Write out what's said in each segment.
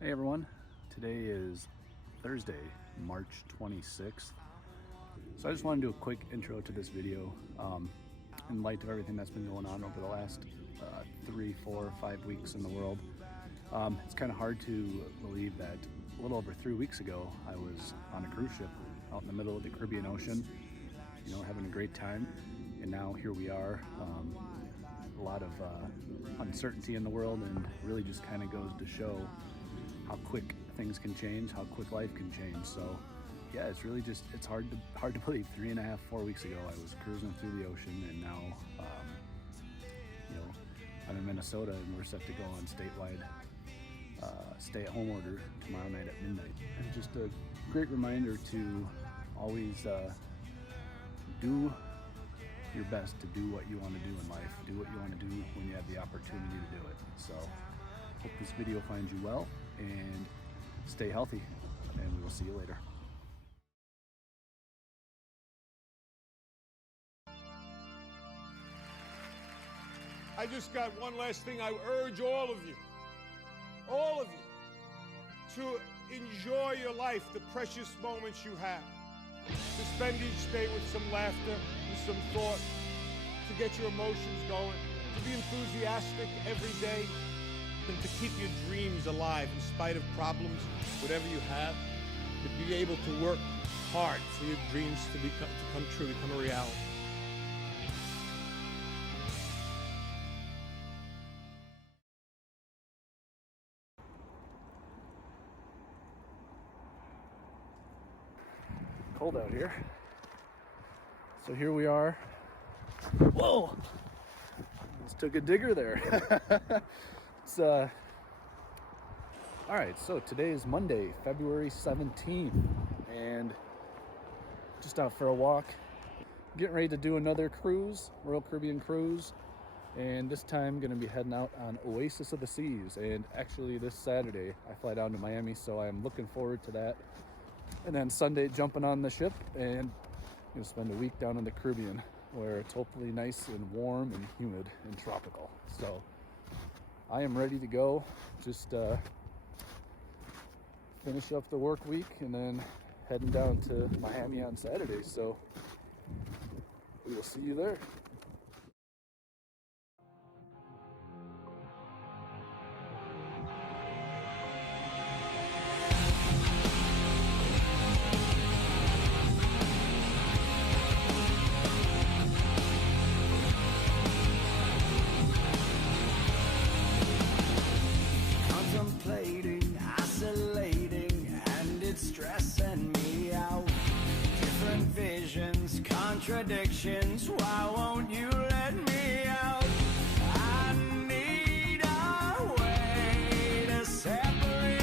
Hey everyone, today is Thursday, March 26th. So I just want to do a quick intro to this video in light of everything that's been going on over the last 3, 4, 5 weeks in the world. It's kind of hard to believe that a little over 3 weeks ago I was on a cruise ship out in the middle of the Caribbean Ocean, you know, having a great time, and now here we are. A lot of uncertainty in the world, and really just kind of goes to show how quick things can change, how quick life can change. So yeah, it's really just, it's hard to believe 3.5, 4 weeks ago I was cruising through the ocean, and now you know, I'm in Minnesota and we're set to go on statewide stay-at-home order tomorrow night at midnight. And just a great reminder to always do your best to do what you want to do in life. Do what you want to do when you have the opportunity to do it. So hope this video finds you well, and stay healthy, and we will see you later. I just got one last thing. I urge all of you, to enjoy your life, the precious moments you have. To spend each day with some laughter, with some thought, to get your emotions going, to be enthusiastic every day, and to keep your dreams alive in spite of problems, whatever you have, to be able to work hard for your dreams to come true, become a reality. Cold out here. So here we are. Whoa! Just took a digger there. It's all right, so today is Monday, February 17th, and just out for a walk. Getting ready to do another cruise, Royal Caribbean cruise, and this time gonna be heading out on Oasis of the Seas. And actually this Saturday I fly down to Miami, so I'm looking forward to that. And then Sunday jumping on the ship and gonna spend a week down in the Caribbean, where it's hopefully nice and warm and humid and tropical. So I am ready to go. Just finish up the work week and then heading down to Miami on Saturday. So we will see you there. Contradictions, why won't you let me out? I need a way to separate,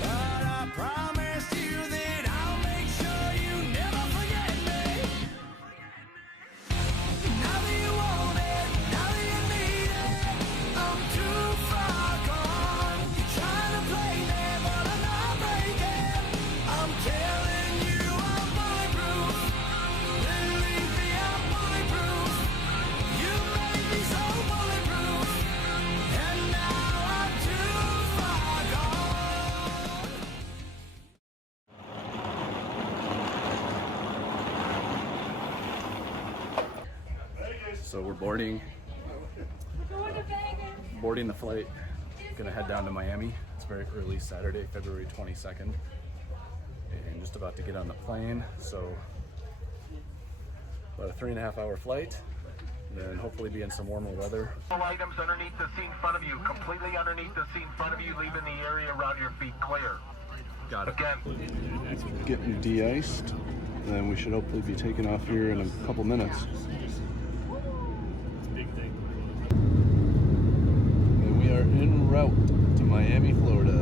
but I promise you that I'll make sure you never forget me. Now that you want it, now that you need it, I'm too far gone. You're trying to play me, but I'm not breaking. I'm telling you I'm bulletproof. Believe me, I'm bulletproof. You made me so bulletproof, and now I'm too far gone. So we're boarding the flight. Gonna head down to Miami. It's very early Saturday, February 22nd, and just about to get on the plane. So about a 3.5 hour flight, and then hopefully be in some warmer weather. All items underneath the seat in front of you, completely underneath the seat in front of you, leaving the area around your feet clear. Got it. Again. Getting de-iced, and then we should hopefully be taking off here in a couple minutes. And we are en route to Miami, Florida.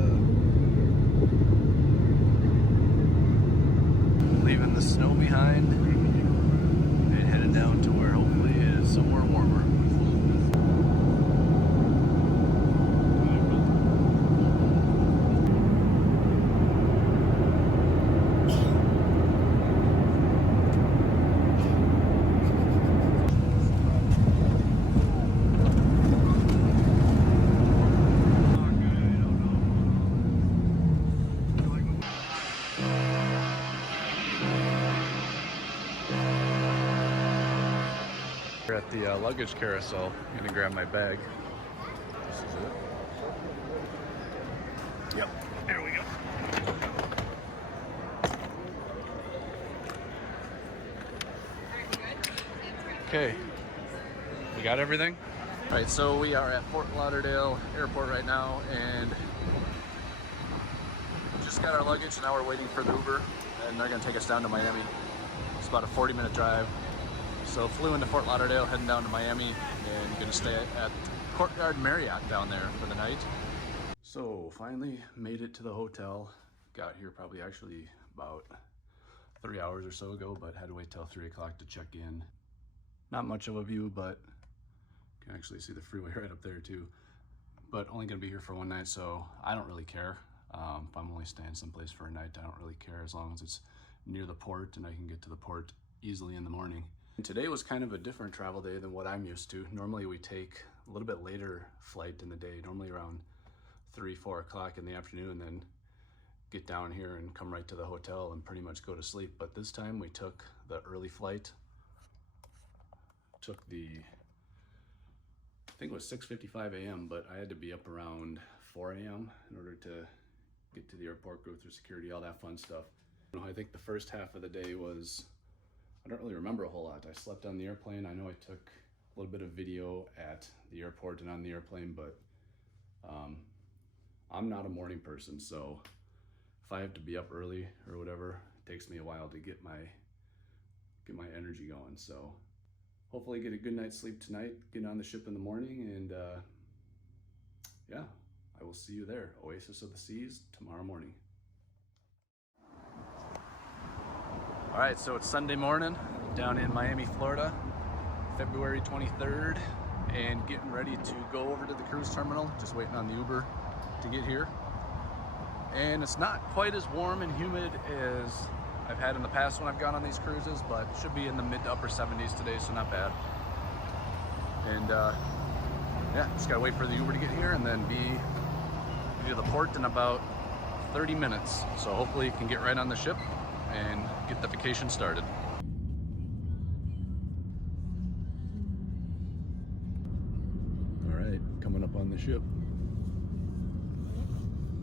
Leaving the snow behind and headed down to where hopefully is somewhere warmer. at the luggage carousel. I'm gonna grab my bag. This is it. Yep, there we go. Okay, we got everything? All right, so we are at Fort Lauderdale Airport right now, and we just got our luggage, and now we're waiting for the Uber, and they're gonna take us down to Miami. It's about a 40-minute drive. So flew into Fort Lauderdale, heading down to Miami, and gonna stay at Courtyard Marriott down there for the night. So finally made it to the hotel. Got here probably actually about 3 hours or so ago, but had to wait till 3 o'clock to check in. Not much of a view, but can actually see the freeway right up there too. But only gonna be here for one night, so I don't really care. If I'm only staying someplace for a night, I don't really care as long as it's near the port and I can get to the port easily in the morning. And today was kind of a different travel day than what I'm used to. Normally we take a little bit later flight in the day, normally around 3, 4 o'clock in the afternoon, and then get down here and come right to the hotel and pretty much go to sleep. But this time we took the early flight. Took the, I think it was 6:55 a.m., but I had to be up around 4 a.m. in order to get to the airport, go through security, all that fun stuff. I think the first half of the day was, I don't really remember a whole lot. I slept on the airplane. I know I took a little bit of video at the airport and on the airplane, but I'm not a morning person, so if I have to be up early or whatever, it takes me a while to get my energy going. So hopefully get a good night's sleep tonight, get on the ship in the morning, and yeah, I will see you there, Oasis of the Seas, tomorrow morning. All right, so it's Sunday morning down in Miami, Florida, February 23rd, and getting ready to go over to the cruise terminal, just waiting on the Uber to get here. And it's not quite as warm and humid as I've had in the past when I've gone on these cruises, but should be in the mid to upper 70s today, so not bad. And yeah, just gotta wait for the Uber to get here and then be to the port in about 30 minutes. So hopefully you can get right on the ship and get the vacation started. All right, coming up on the ship.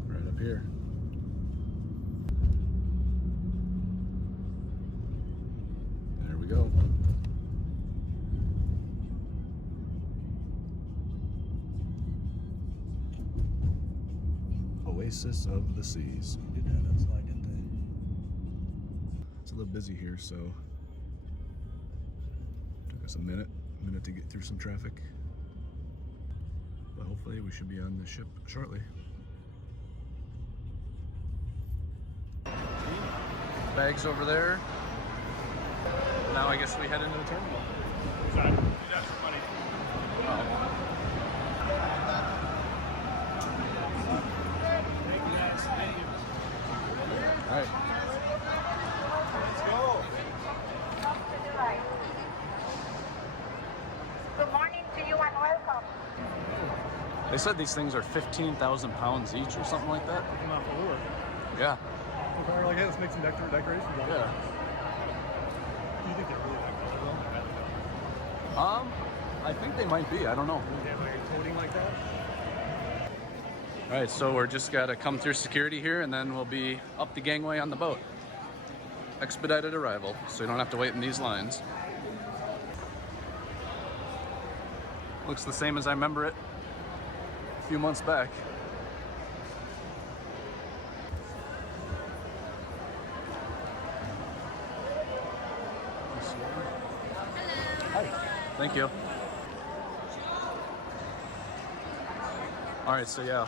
Right up here. There we go. Oasis of the Seas. Did that outside, didn't they? It's a little busy here, so took us a minute to get through some traffic. But hopefully we should be on the ship shortly. Bags over there. Now I guess we head into the terminal. Oh. All right. Let's go. Good morning to you and welcome. They said these things are 15,000 pounds each or something like that. Come out for work. Yeah. We're like, hey, let's make some decorations on it. Yeah. Do you think they're really that color though? I think they might be. I don't know. They have like a coating like that? All right, so we're just gotta come through security here, and then we'll be up the gangway on the boat. Expedited arrival, so you don't have to wait in these lines. Looks the same as I remember it a few months back. Hi. Thank you. All right, so yeah,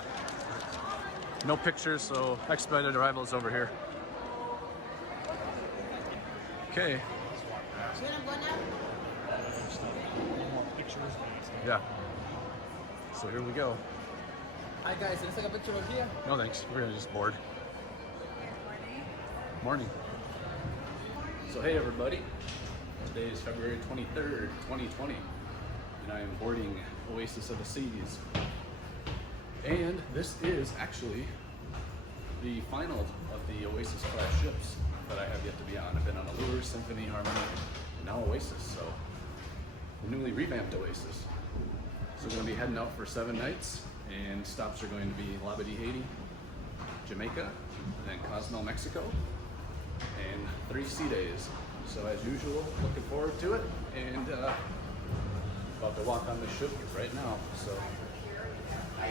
no pictures, so expedited arrival is over here. Okay. Yeah. So here we go. Hi guys, can I take a picture over here? No thanks, we're gonna just board. Morning. So hey everybody, today is February 23rd, 2020, and I am boarding Oasis of the Seas. And this is actually the final of the Oasis class ships that I have yet to be on. I've been on Allure, Symphony, Harmony, and now Oasis, so the newly revamped Oasis. So we're going to be heading out for 7 nights, and stops are going to be Labadee, Haiti, Jamaica, then Cozumel, Mexico, and 3 sea days. So as usual, looking forward to it, and about to walk on the ship right now. So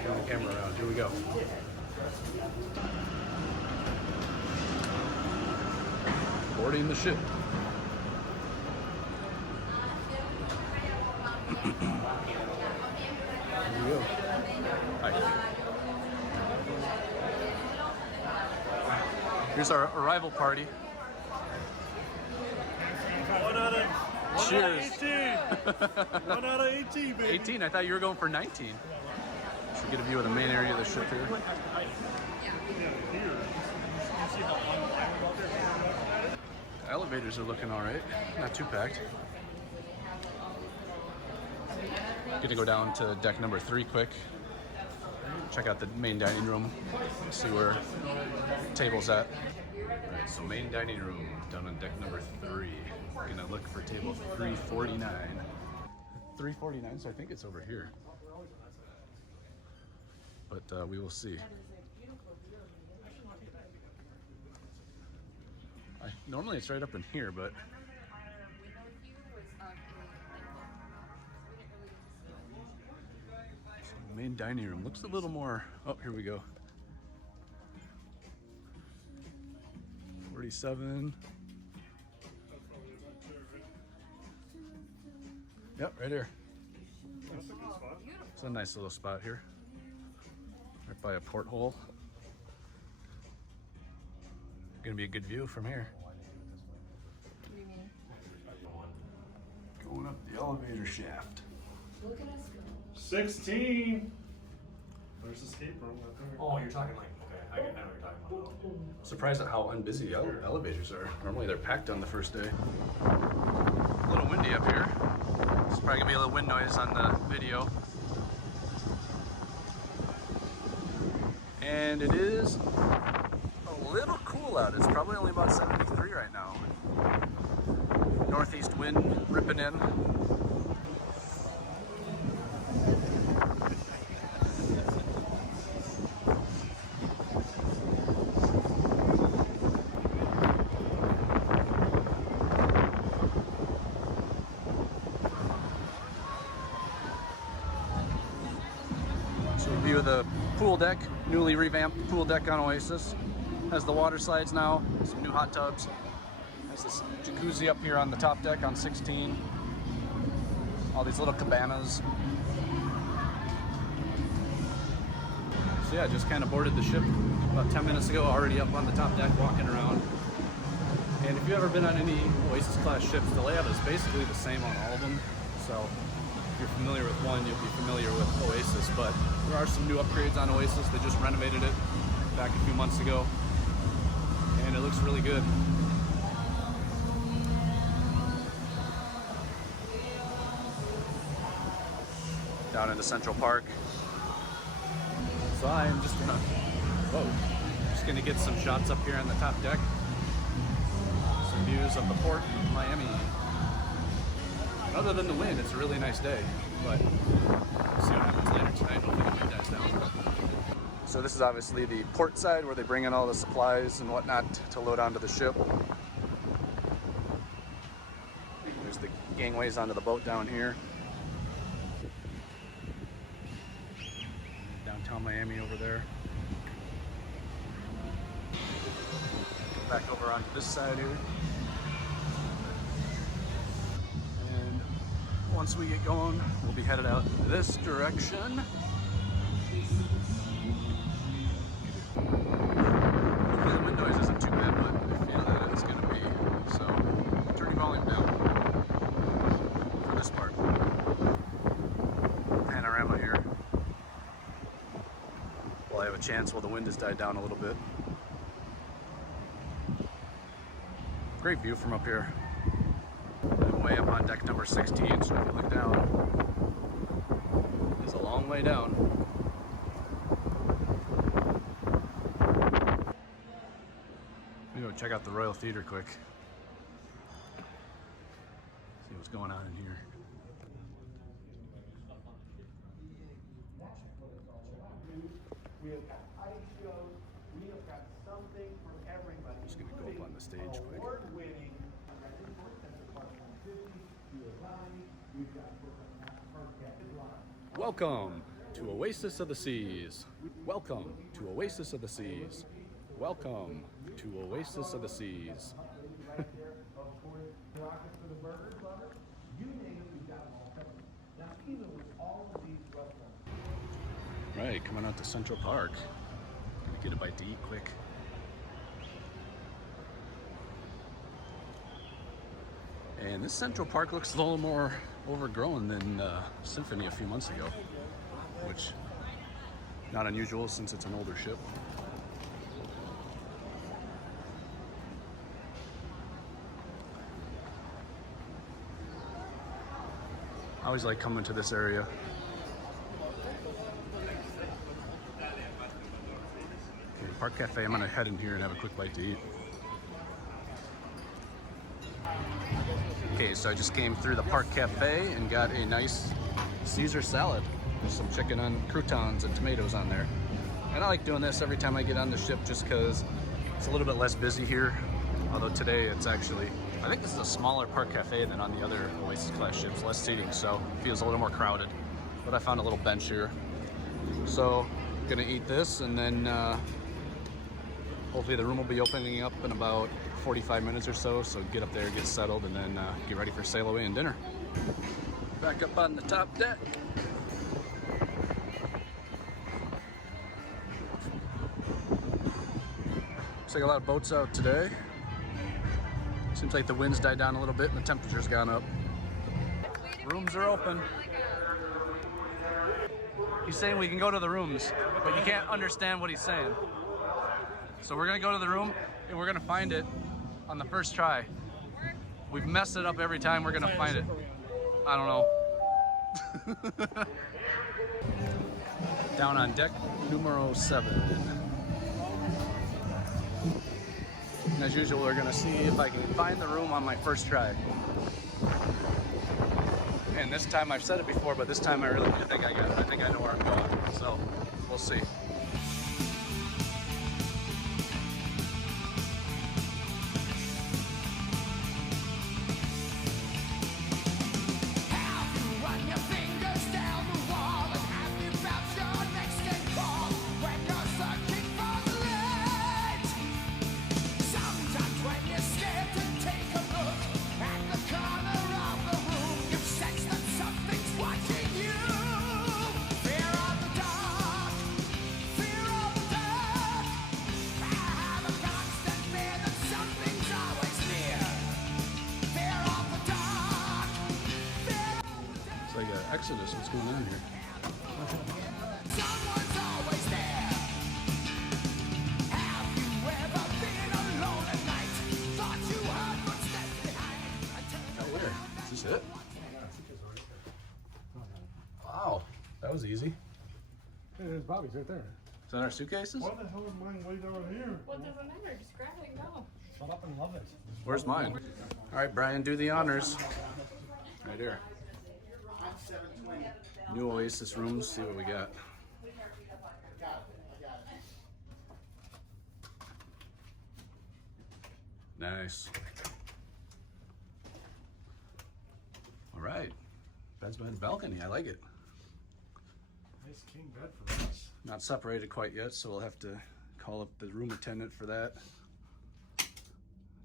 turn the camera around. Here we go. Boarding the ship. Here we go. Here's our arrival party. 1 out of Cheers. 18. 1 out of 18, baby. 18? I thought you were going for 19. So get a view of the main area of the ship here. The elevators are looking all right. Not too packed. Gonna go down to deck number 3 quick. Check out the main dining room. See where the table's at. Alright, so main dining room down on deck number 3. Gonna look for table 349. 349, so I think it's over here. But we will see. Normally it's right up in here, but main dining room looks a little more. Oh, here we go. 47. Yep, right here. It's a nice little spot here. Right by a porthole. Gonna be a good view from here. Going up the elevator shaft. 16. There's the escape room. Oh, you're talking like, okay, I know what you're talking about. Surprised at how unbusy elevators are. Normally they're packed on the first day. A little windy up here. There's probably gonna be a little wind noise on the video. And it is a little cool out. It's probably only about 73 right now. Northeast wind ripping in. So view of the pool deck, newly revamped pool deck on Oasis. Has the water slides now, some new hot tubs. Has this jacuzzi up here on the top deck on 16. All these little cabanas. So yeah, just kind of boarded the ship about 10 minutes ago, already up on the top deck walking around. And if you've ever been on any Oasis class ships, the layout is basically the same on all of them. So if you're familiar with one, you'll be familiar with Oasis, but there are some new upgrades on Oasis. They just renovated it back a few months ago, and it looks really good. Down into Central Park. So I'm just gonna get some shots up here on the top deck. Some views of the port of Miami. Other than the wind, it's a really nice day, but we'll see what happens later tonight. Hopefully the wind dies down. So this is obviously the port side where they bring in all the supplies and whatnot to load onto the ship. There's the gangways onto the boat down here. Downtown Miami over there. Back over onto this side here. And once we get going, we'll be headed out this direction. Hopefully the wind noise isn't too bad, but I feel that it's going to be. So, turn your volume down for this part. Panorama here. Well, I have a chance while the wind has died down a little bit. Great view from up here. I'm way up on deck number 16, so if you look down, it's a long way down. Let me go check out the Royal Theater quick. See what's going on in here. We have got ice shows. We have got something for everybody. Just gonna go up on the stage quick. Award-winning. Welcome to Oasis of the Seas. Welcome to Oasis of the Seas. Welcome to Oasis of the Seas. Right, coming out to Central Park. Gonna get a bite to eat quick. And this Central Park looks a little more overgrown than Symphony a few months ago, which not unusual since it's an older ship. I always like coming to this area. Okay, Park Cafe, I'm gonna head in here and have a quick bite to eat. Okay, so I just came through the Park Cafe and got a nice Caesar salad with some chicken and croutons and tomatoes on there. And I like doing this every time I get on the ship just because it's a little bit less busy here. Although today it's actually, I think this is a smaller Park Cafe than on the other Oasis class ships, less seating, so it feels a little more crowded. But I found a little bench here. So, gonna eat this and then hopefully the room will be opening up in about 45 minutes or so, so get up there, get settled, and then get ready for sail away and dinner. Back up on the top deck. Looks like a lot of boats out today. Seems like the wind's died down a little bit and the temperature's gone up. Rooms are open. He's saying we can go to the rooms, but you can't understand what he's saying. So we're gonna go to the room and we're gonna find it on the first try. We've messed it up every time. We're gonna find it. I don't know. Down on deck numero 7. And as usual, we're gonna see if I can find the room on my first try. And this time, I've said it before, but this time I really do think I got it. I think I know where I'm going. So we'll see. Exodus, what's going on here? Someone's always there. Have you ever been alone at night? Thought you heard footsteps behind. Oh, where? Is this it? Wow, that was easy. Hey, there's Bobby's right there. Is that our suitcases? Why the hell is mine way down here? Well, it doesn't matter. Just grab it and go. Shut up and love it. Where's mine? All right, Brian, do the honors. Right here. New Oasis rooms, see what we got. Nice. All right, bed's by the balcony, I like it. Nice king bed for us. Not separated quite yet, so we'll have to call up the room attendant for that.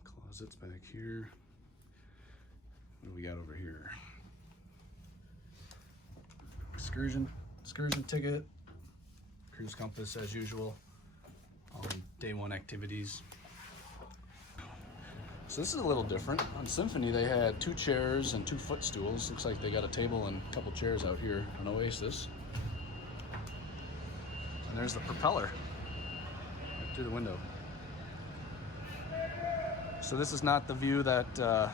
Closets back here. What do we got over here? Excursion ticket, cruise compass as usual, all day one activities. So this is a little different. On Symphony they had 2 chairs and 2 footstools. Looks like they got a table and a couple chairs out here on Oasis. And there's the propeller right through the window. So this is not the view that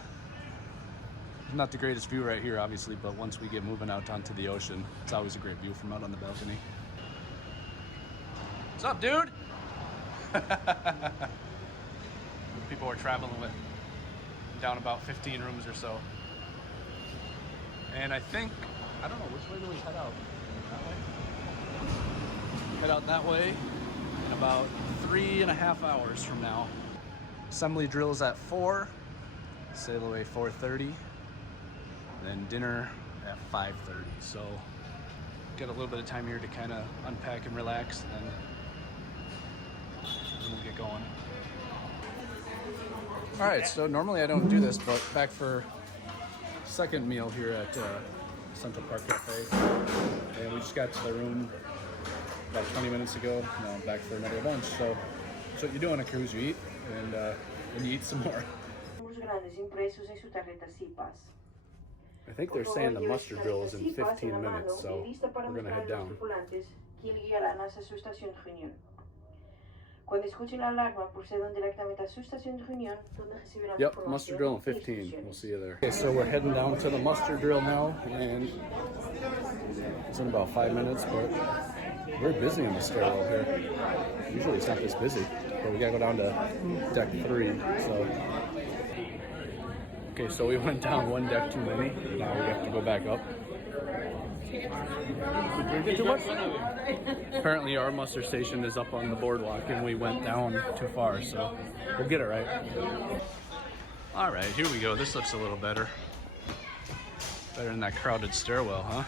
not the greatest view right here, obviously, but once we get moving out onto the ocean, it's always a great view from out on the balcony. What's up, dude? People are traveling with down about 15 rooms or so. And I think, I don't know, which way do we head out? That way? head out that way in about 3.5 hours from now. Assembly drills at 4, sail away 4:30, and then dinner at 5:30. So get a little bit of time here to kind of unpack and relax, and then we'll get going. All right, so normally I don't do this, but back for second meal here at Central Park Cafe, and we just got to the room about 20 minutes ago. Now back for another lunch. So that's what you do on a cruise: you eat, and you eat some more. I think they're saying the mustard drill is in 15 minutes, so we're gonna head down. Yep, mustard drill in 15. We'll see you there. Okay, so we're heading down to the mustard drill now, and it's in about 5 minutes, but we're busy in the stairwell here. Usually it's not this busy, but we gotta go down to deck 3. Okay, so we went down one deck too many. Now we have to go back up. Did too much? Apparently our muster station is up on the boardwalk and we went down too far, so we'll get it right. All right, here we go. This looks a little better. Better than that crowded stairwell, huh?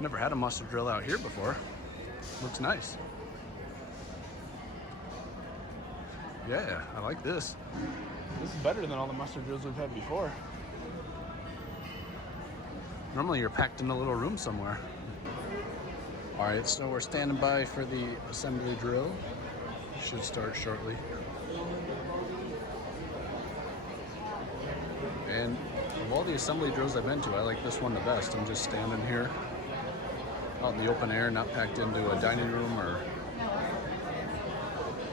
Never had a muster drill out here before. Looks nice. Yeah, I like this. This is better than all the mustard drills we've had before. Normally you're packed in a little room somewhere. All right, so we're standing by for the assembly drill. Should start shortly. And of all the assembly drills I've been to, I like this one the best. I'm just standing here out in the open air, not packed into a dining room or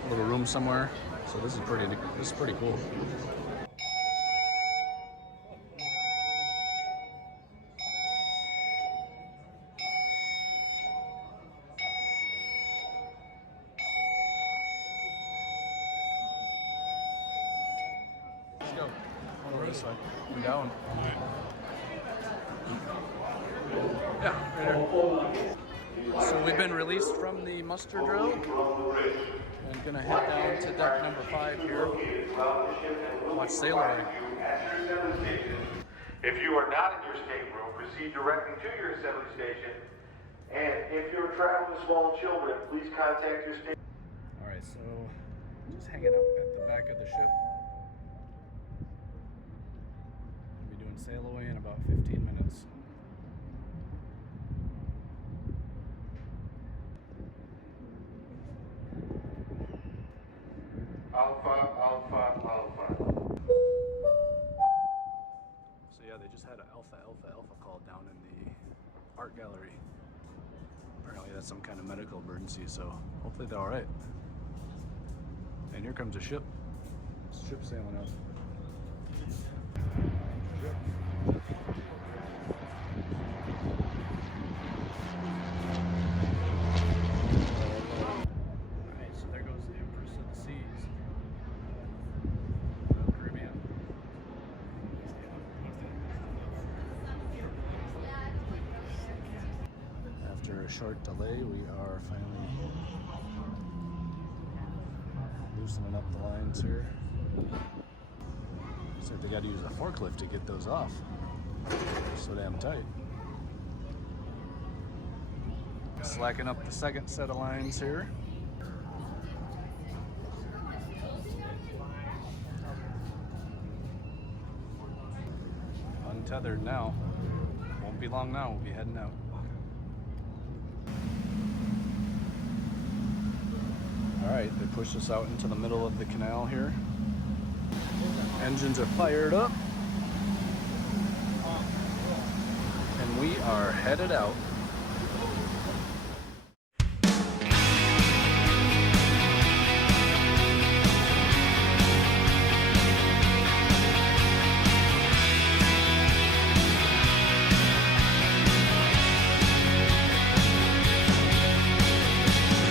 a little room somewhere. So this is pretty cool. Let's go. Over this way. And down. Yeah, right there. So we've been released from the muster drill. I'm gonna head down to deck number 5 here. Watch sail away. If you are not in your stateroom, proceed directly to your assembly station. And if you're traveling with small children, please contact your station. All right, so just hanging out at the back of the ship. We'll be doing sail away in about 15 minutes. Alpha, Alpha, Alpha. So yeah, they just had an Alpha call down in the art gallery. Apparently that's some kind of medical emergency, so hopefully they're all right. And here comes a ship. Ship sailing up. Alright, so there goes the Empress of the Seas. Caribbean. After a short delay, we are finally loosening up the lines here. Looks like they got to use a forklift to get those off. So damn tight. Slacking up the second set of lines here. Untethered now. Won't be long now, we'll be heading out. Alright, they pushed us out into the middle of the canal here. Engines are fired up. And we are headed out.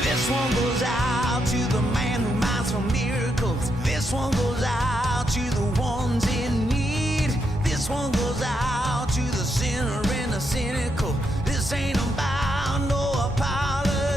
This one goes out to the man who minds for miracles. This one goes out to the ones in need. This one goes out to the sinner and the cynical. This ain't about no apology.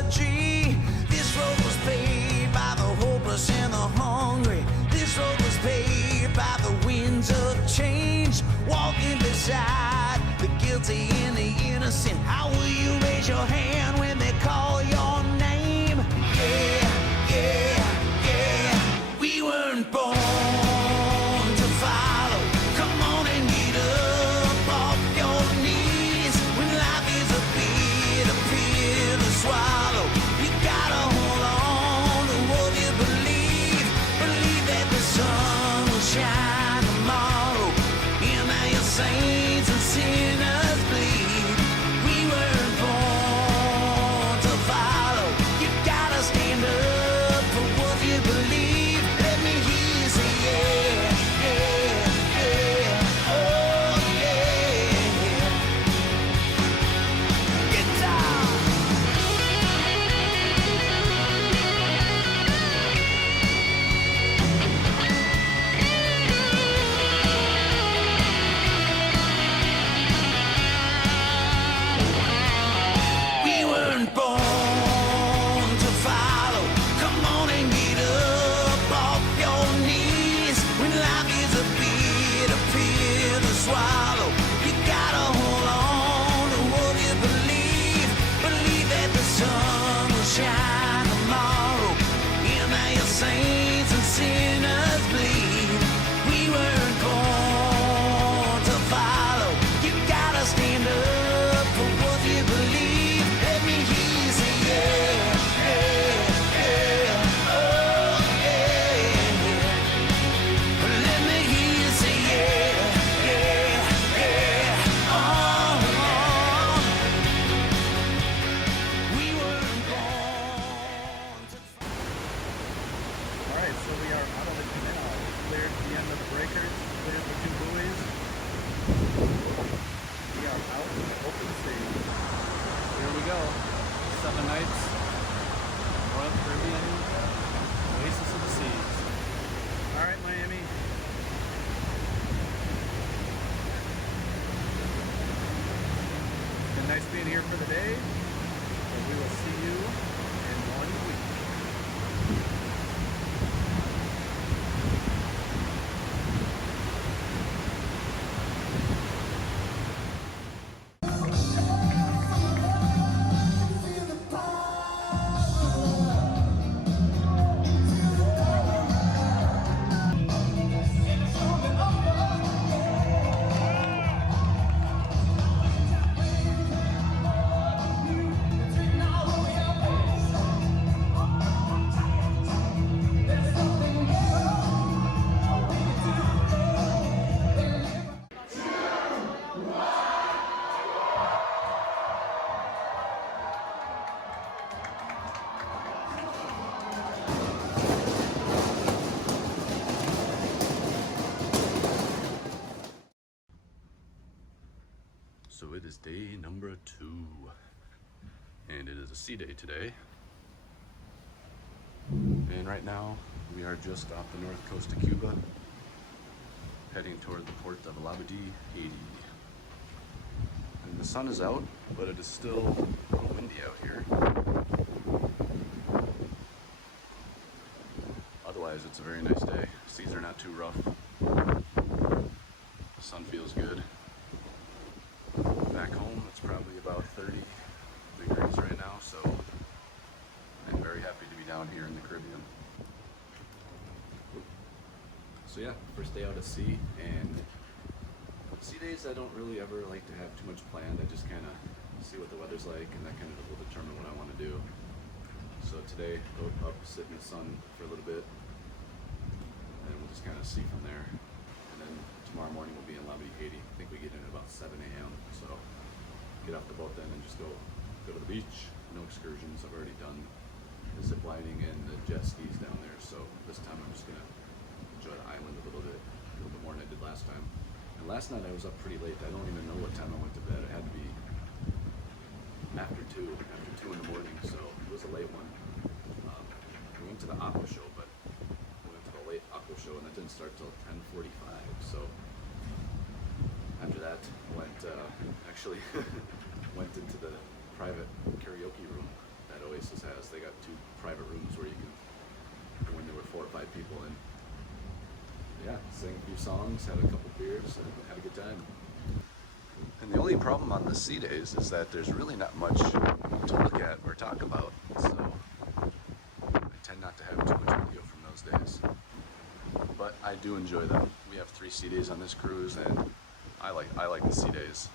your hand when they call your name. Yeah, yeah, yeah. We weren't born to follow. Come on and get up off your knees. When life is a bitter pill to swallow, you gotta hold on to what you believe. Believe that the sun will shine tomorrow. Hear now your saints and sinners bleed. We weren't born to follow. You gotta stand up for what you believe. Let me hear you say yeah, yeah, yeah, oh yeah. Guitar. We weren't born to follow. Come on and get up off your knees. When life is a bitter pill to swallow, you gotta hold on to what you believe. Believe that the sun will shine tomorrow. Hear now your saints and sinners bleed. We weren't born to follow. You gotta stand up for what you believe. Let me hear you say yeah, yeah, yeah, oh yeah. Let me hear you say yeah, yeah, yeah, oh. We weren't born to Alright, so we are out of the canal. Cleared the end of the breakers, cleared the two buoys. We are out in the open sea. Here we go. 7 nights. Royal Caribbean. Oasis of the Seas. Alright, Miami. Been nice being here for the day. And we will see you in 1 week. So it is day number 2, and it is a sea day today. And right now we are just off the north coast of Cuba, heading toward the port of Labadee, Haiti. And the sun is out, but it is still a little windy out here. Otherwise, it's a very nice day. Seas are not too rough. The sun feels good. Back home, it's probably about 30 degrees right now, so I'm very happy to be down here in the Caribbean. So yeah, first day out at sea, and sea days I don't really ever like to have too much planned. I just kind of see what the weather's like, and that kind of will determine what I want to do. So today, go up, sit in the sun for a little bit, and we'll just kind of see from there. And then tomorrow morning we'll be in Labadee, Haiti. I think we get in at about 7 a.m. So get off the boat then and just go to the beach. No excursions. I've already done the zip lining and the jet skis down there. So this time I'm just gonna enjoy the island a little bit more than I did last time. And last night I was up pretty late. I don't even know what time I went to bed. It had to be after 2 in the morning. So it was a late one. We went to the aqua show, but we went to the late aqua show, and that didn't start till 10:45. So after that, actually went into the private karaoke room that Oasis has. They got 2 private rooms where you can, when there were 4 or 5 people in. Yeah, sang a few songs, had a couple beers, and had a good time. And the only problem on the sea days is that there's really not much to look at or talk about, so I tend not to have too much video from those days. But I do enjoy them. We have 3 sea days on this cruise, and I like the sea days.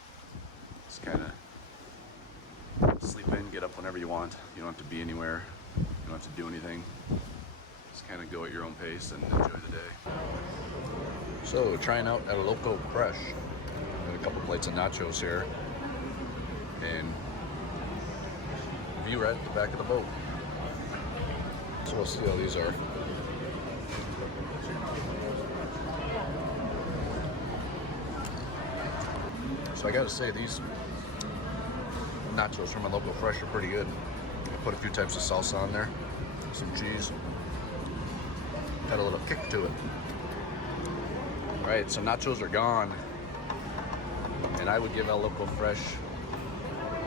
It's kind of sleep in, get up whenever you want. You don't have to be anywhere. You don't have to do anything. Just kind of go at your own pace and enjoy the day. So, trying out at a Loco Fresh. Got a couple plates of nachos here. And view right at the back of the boat. So we'll see how these are. So I gotta say, these nachos from a Loco Fresh are pretty good. I put a few types of salsa on there, some cheese. Got a little kick to it. All right, so nachos are gone. And I would give El Loco Fresh,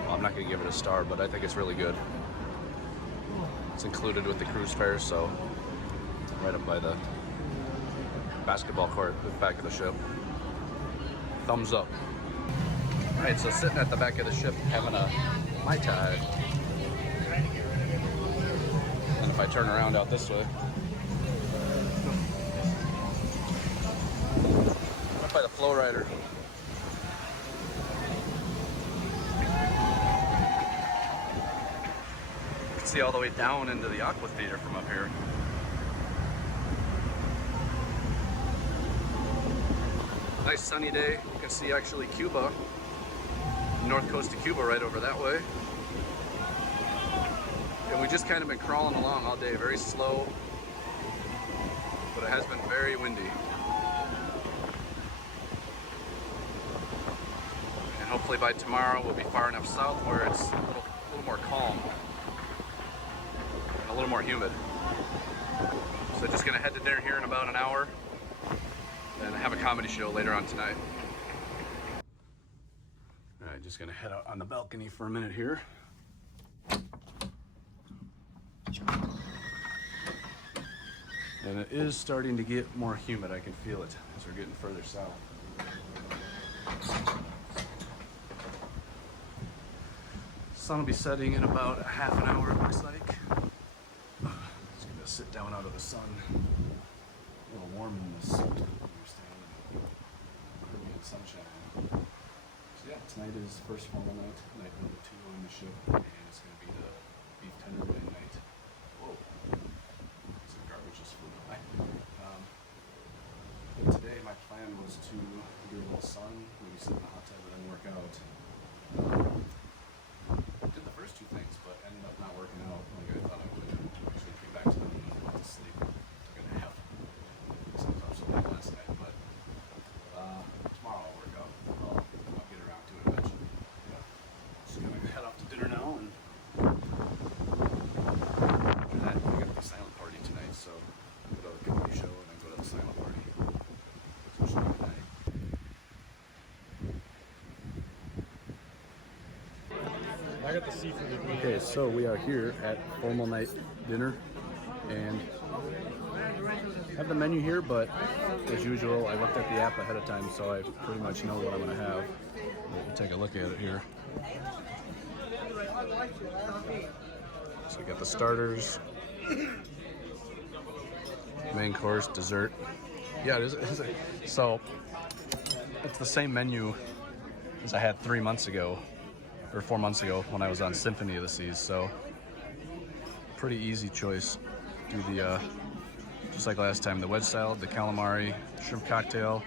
well, I'm not gonna give it a star, but I think it's really good. It's included with the cruise fare, so right up by the basketball court at the back of the ship. Thumbs up. All right, so sitting at the back of the ship having a Mai Tai. And if I turn around out this way, up by the flow rider. You can see all the way down into the aqua theater from up here. Nice sunny day. You can see actually Cuba, north coast of Cuba right over that way. And we just kind of been crawling along all day, very slow, but it has been very windy. And hopefully by tomorrow we'll be far enough south where it's a little more calm and a little more humid. So just gonna head to dinner here in about an hour and have a comedy show later on tonight. All right, just gonna head out on the balcony for a minute here. And it is starting to get more humid. I can feel it as we're getting further south. Sun will be setting in about a half an hour, it looks like. Just gonna sit down out of the sun. A little warm in this suit. Caribbean sunshine. So yeah, tonight is first formal night, night number 2 on the ship, and it's gonna be the beef tenderloin night. Whoa. Some garbage just flew by. But today my plan was to do a little sun, maybe sit in the hot tub and then work out. Did the first 2 things, but ended up not working out like I thought I would. Actually came back to the room and went to sleep. Took a nap. Something up so late last night, but tomorrow I'll work out. I'll get around to it eventually. Yeah. Just gonna head off to dinner now, and after that we got the silent party tonight, so I'll go to the comedy show and then go to the silent party. So should be tonight. I got the seafood. Okay, so we are here at formal night dinner, and have the menu here, but as usual, I looked at the app ahead of time, so I pretty much know what I'm gonna have. We'll take a look at it here. So we got the starters, main course, dessert. Yeah, it is. So it's the same menu as I had 3 months ago, or 4 months ago when I was on Symphony of the Seas. So pretty easy choice. Do the just like last time, the wedge salad, the calamari, shrimp cocktail,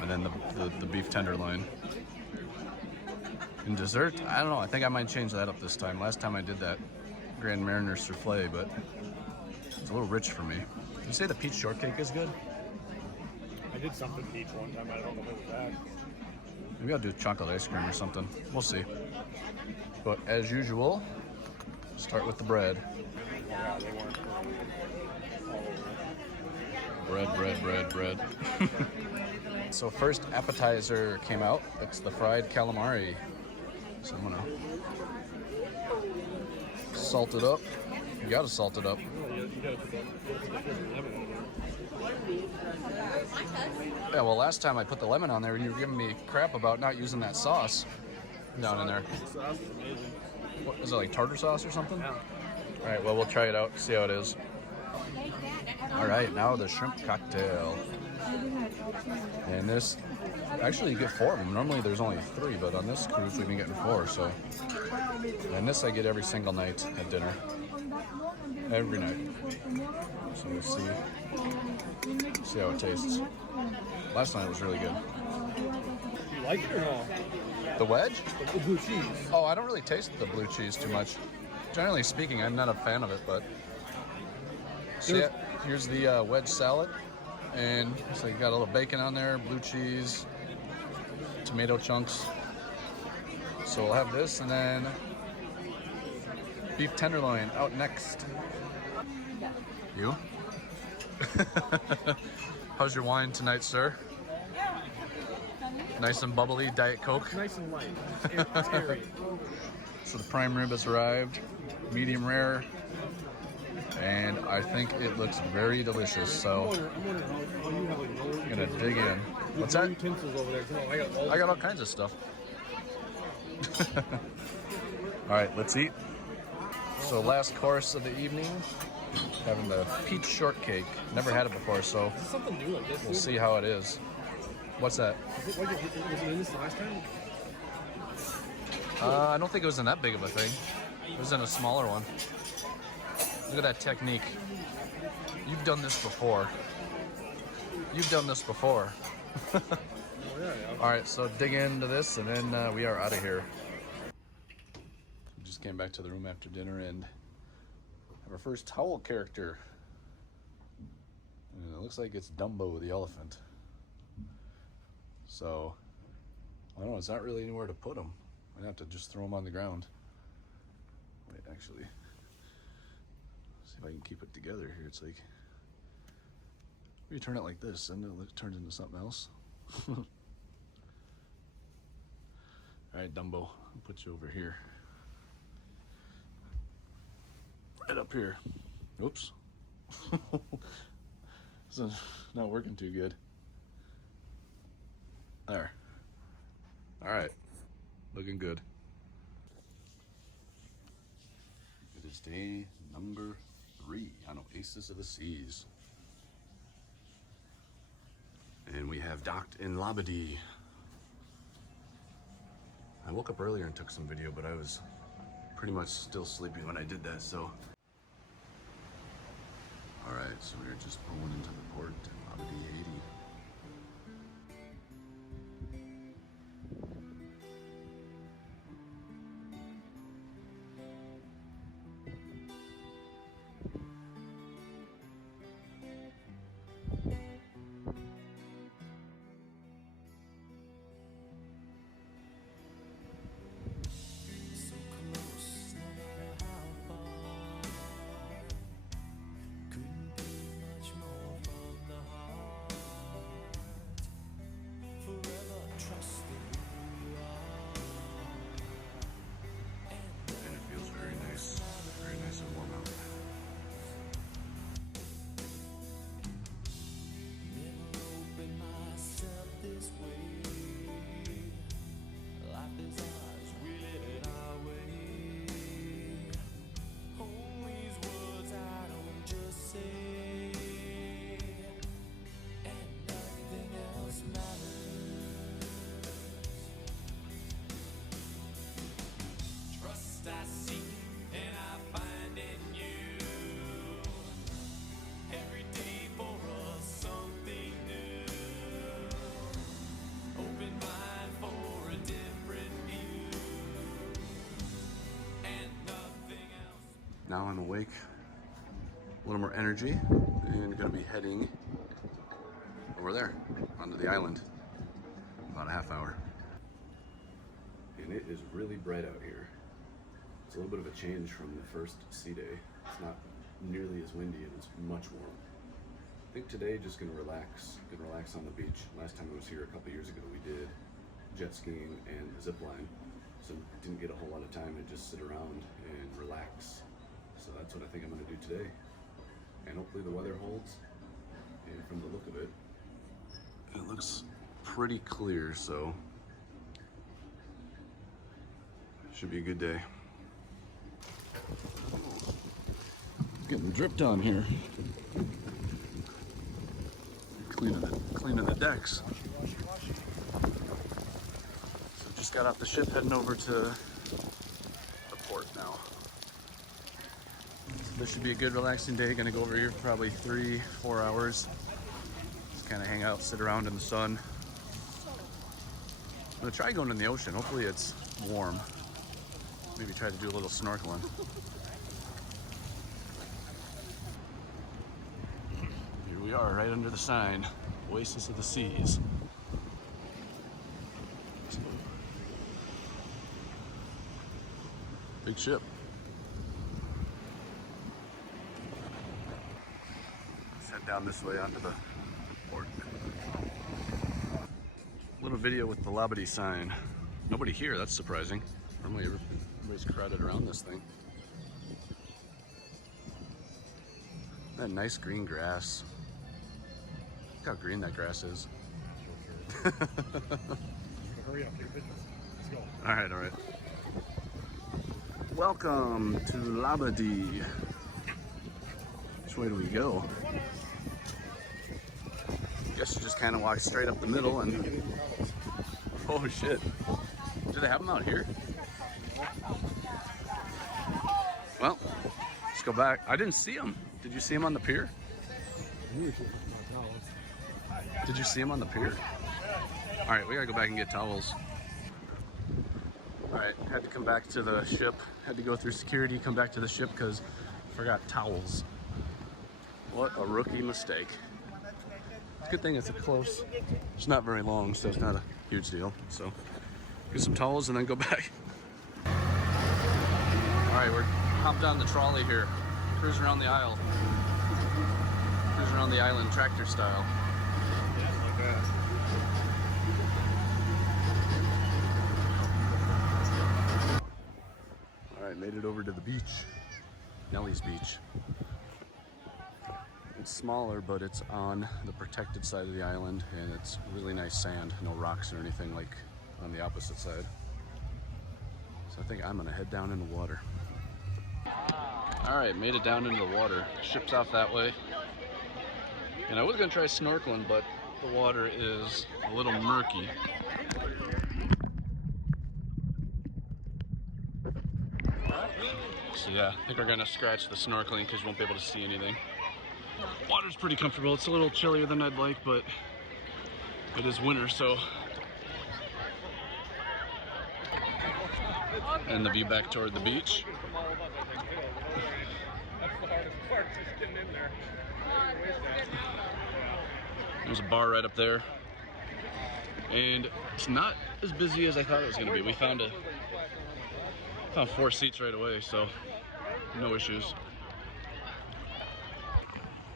and then the beef tenderloin. And dessert, I don't know, I think I might change that up this time. Last time I did that Grand Mariner souffle, but it's a little rich for me. Did you say the peach shortcake is good? I did something peach one time, I don't know if it was that. Maybe I'll do chocolate ice cream or something. We'll see. But as usual, start with the bread. Yeah, they weren't all over. Bread. So first appetizer came out. It's the fried calamari. So I'm gonna salt it up. You gotta salt it up. Yeah, well, last time I put the lemon on there, and you were giving me crap about not using that sauce down in there. The sauce is amazing. What, is it like tartar sauce or something? Yeah. All right, well, we'll try it out, see how it is. All right, now the shrimp cocktail. And this, actually you get 4 of them. Normally there's only 3, but on this cruise we've been getting 4, so. And this I get every single night at dinner. Every night. So we'll see how it tastes. Last night it was really good. Do you like it or no? The wedge? The blue cheese. Oh, I don't really taste the blue cheese too much. Generally speaking, I'm not a fan of it, but. So yeah, here's the wedge salad. And so you got a little bacon on there, blue cheese, tomato chunks. So we'll have this, and then beef tenderloin out next. You? How's your wine tonight, sir? Nice and bubbly, Diet Coke. Nice and light. It's airy. So the prime rib has arrived, medium rare, and I think it looks very delicious. So I'm wondering how you have like no. I'm gonna dig in. What's that? Utensils over there. No, I got all kinds of stuff. All right, let's eat. So last course of the evening, having the peach shortcake. Never had it before, so Is this something new like this? we'll see how it is. What's that? Was it in this last time? I don't think it was in that big of a thing. It was in a smaller one. Look at that technique. You've done this before. You've done this before. Oh, yeah. All right, so dig into this, and then we are out of here. We just came back to the room after dinner and have our first towel character. And it looks like it's Dumbo the elephant. So, I don't know, it's not really anywhere to put him. Might have to just throw him on the ground. Wait, actually, see if I can keep it together here. It's like, if you turn it like this, and it turns into something else. All right, Dumbo, I'll put you over here. Right up here. Oops. This is not working too good. There. All right, looking good. It is day number 3 on Oasis of the Seas. And we have docked in Labadee. I woke up earlier and took some video, but I was pretty much still sleeping when I did that, so. All right, so we're just pulling into the port in Labadee 80. Now I'm awake, a little more energy, and gonna be heading over there, onto the island, about a half hour. And it is really bright out here. It's a little bit of a change from the first sea day. It's not nearly as windy and it's much warm. I think today just gonna relax on the beach. Last time I was here a couple years ago, we did jet skiing and zip line. So didn't get a whole lot of time to just sit around and relax. So that's what I think I'm gonna do today. And hopefully the weather holds. And from the look of it, it looks pretty clear, so should be a good day. Getting dripped on here. Cleaning the decks. So just got off the ship, heading over to the port now. So this should be a good relaxing day. Gonna go over here for probably 3-4 hours. Just kind of hang out, sit around in the sun. I'm gonna try going in the ocean. Hopefully it's warm. Maybe try to do a little snorkeling. Here we are, right under the sign, Oasis of the Seas. Big ship. Let's head down this way onto the port. Little video with the Labadee sign. Nobody here, that's surprising. Normally everybody's crowded around this thing. That nice green grass. Look how green that grass is. Hurry up, take pictures. Let's go. All right. Welcome to Labadee. Which way do we go? Guess you just kind of walk straight up the middle and... Oh shit. Do they have them out here? Well, let's go back. I didn't see them. Did you see them on the pier? Did you see them on the pier? All right, we gotta go back and get towels. All right, had to come back to the ship. Had to go through security, come back to the ship because I forgot towels. What a rookie mistake. Good thing it's close. It's not very long, so it's not a huge deal. So get some towels and then go back. All right, we're hopped on the trolley here, cruising around the aisle. Cruising around the island tractor style. Yeah, like that. All right, made it over to the beach, Nellie's Beach. It's smaller, but it's on the protected side of the island, and it's really nice sand, no rocks or anything like on the opposite side. So I think I'm gonna head down in the water. All right, made it down into the water. Ship's off that way. And I was gonna try snorkeling, but the water is a little murky. So yeah, I think we're gonna scratch the snorkeling because you won't be able to see anything. Water's pretty comfortable. It's a little chillier than I'd like, but it is winter, so. And the view back toward the beach. There's a bar right up there. And it's not as busy as I thought it was gonna be. We found 4 seats right away, so no issues.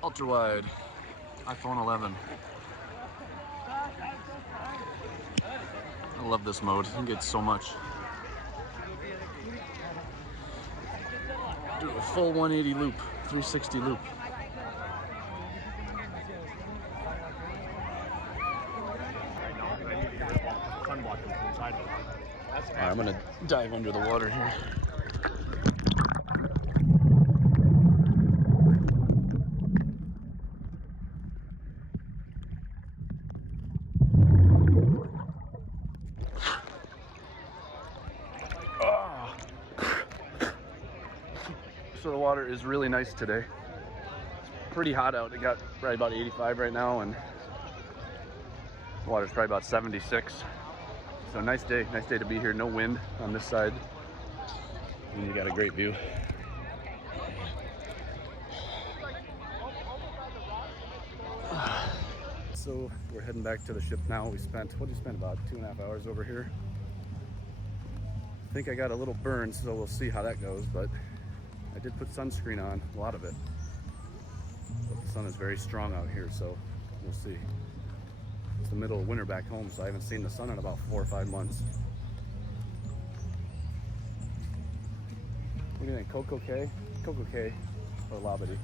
Ultra wide, iPhone 11. I love this mode. You can get so much. Do a full 180 loop, 360 loop. Alright, I'm gonna dive under the water here. So the water is really nice today. It's pretty hot out. It got right about 85 right now, and the water's probably about 76. So nice day to be here. No wind on this side, and you got a great view. So we're heading back to the ship now. What did we spend, about 2.5 hours over here. I think I got a little burn, so we'll see how that goes, but I did put sunscreen on, a lot of it. But the sun is very strong out here, so we'll see. It's the middle of winter back home, so I haven't seen the sun in about 4 or 5 months. What do you think, Coco Cay? Coco Cay or Labadee?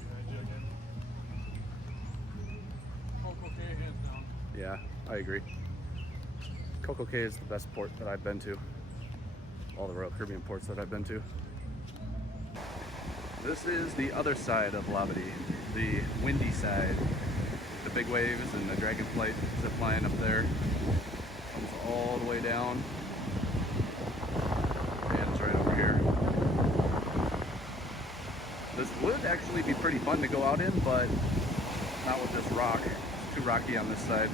Coco Cay, hands down. Yeah, I agree. Coco Cay is the best port that I've been to. All the Royal Caribbean ports that I've been to. This is the other side of Labadee, the windy side. The big waves and the dragonflight zip line up there comes all the way down and it's right over here. This would actually be pretty fun to go out in, but not with this rock. It's too rocky on this side.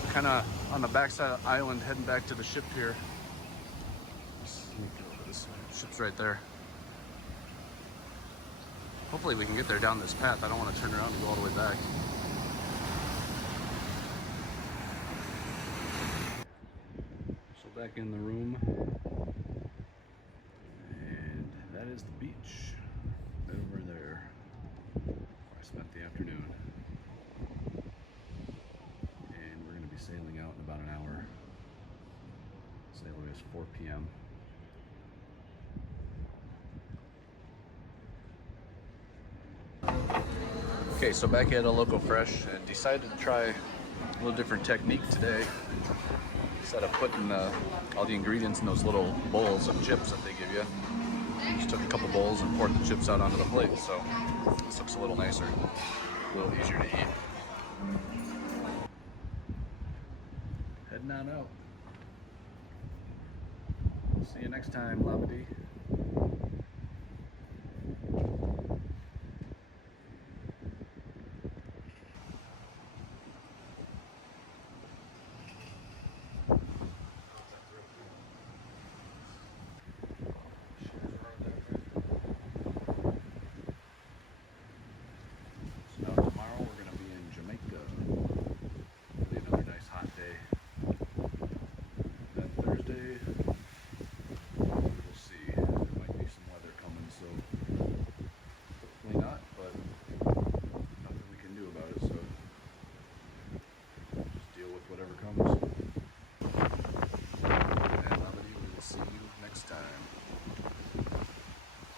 So kind of on the backside of the island, heading back to the ship here. This ship's right there. Hopefully we can get there down this path. I don't want to turn around and go all the way back. So back in the room. And that is the beach. Right over there. Where I spent the afternoon. And we're going to be sailing out in about an hour. Sailing is 4 p.m. Okay, so back at a Loco Fresh and decided to try a little different technique today. Instead of putting all the ingredients in those little bowls of chips that they give you, just took a couple bowls and poured the chips out onto the plate. So this looks a little nicer, a little easier to eat. Heading on out. See you next time, Labadee.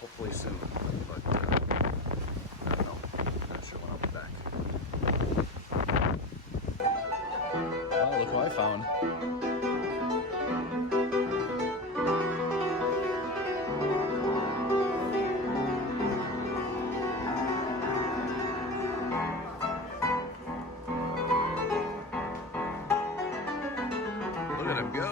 Hopefully soon, but I don't know. Not sure when I'll be back. Oh, look what I found. Look at him go.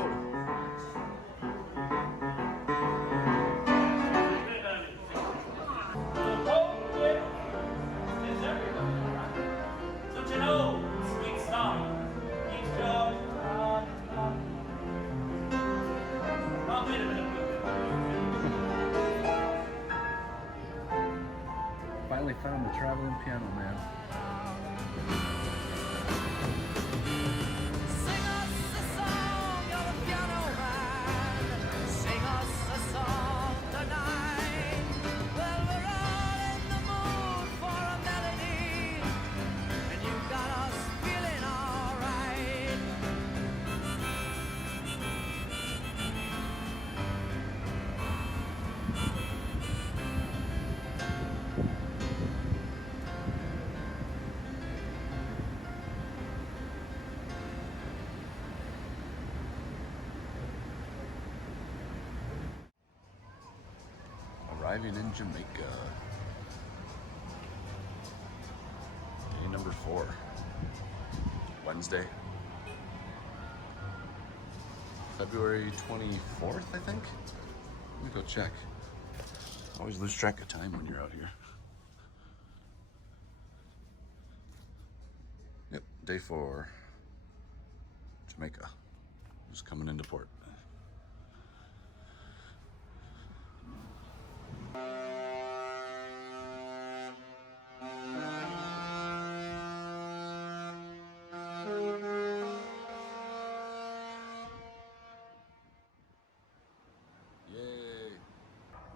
Finally found the traveling piano man. Sing us a song, you're the piano man. Sing us a song tonight. Well, we're all in the mood for a melody, and you got us feeling alright. Arriving in Jamaica. Day number 4. Wednesday. February 24th, I think? Let me go check. I always lose track of time when you're out here. Yep, day 4. Jamaica. Just coming into port.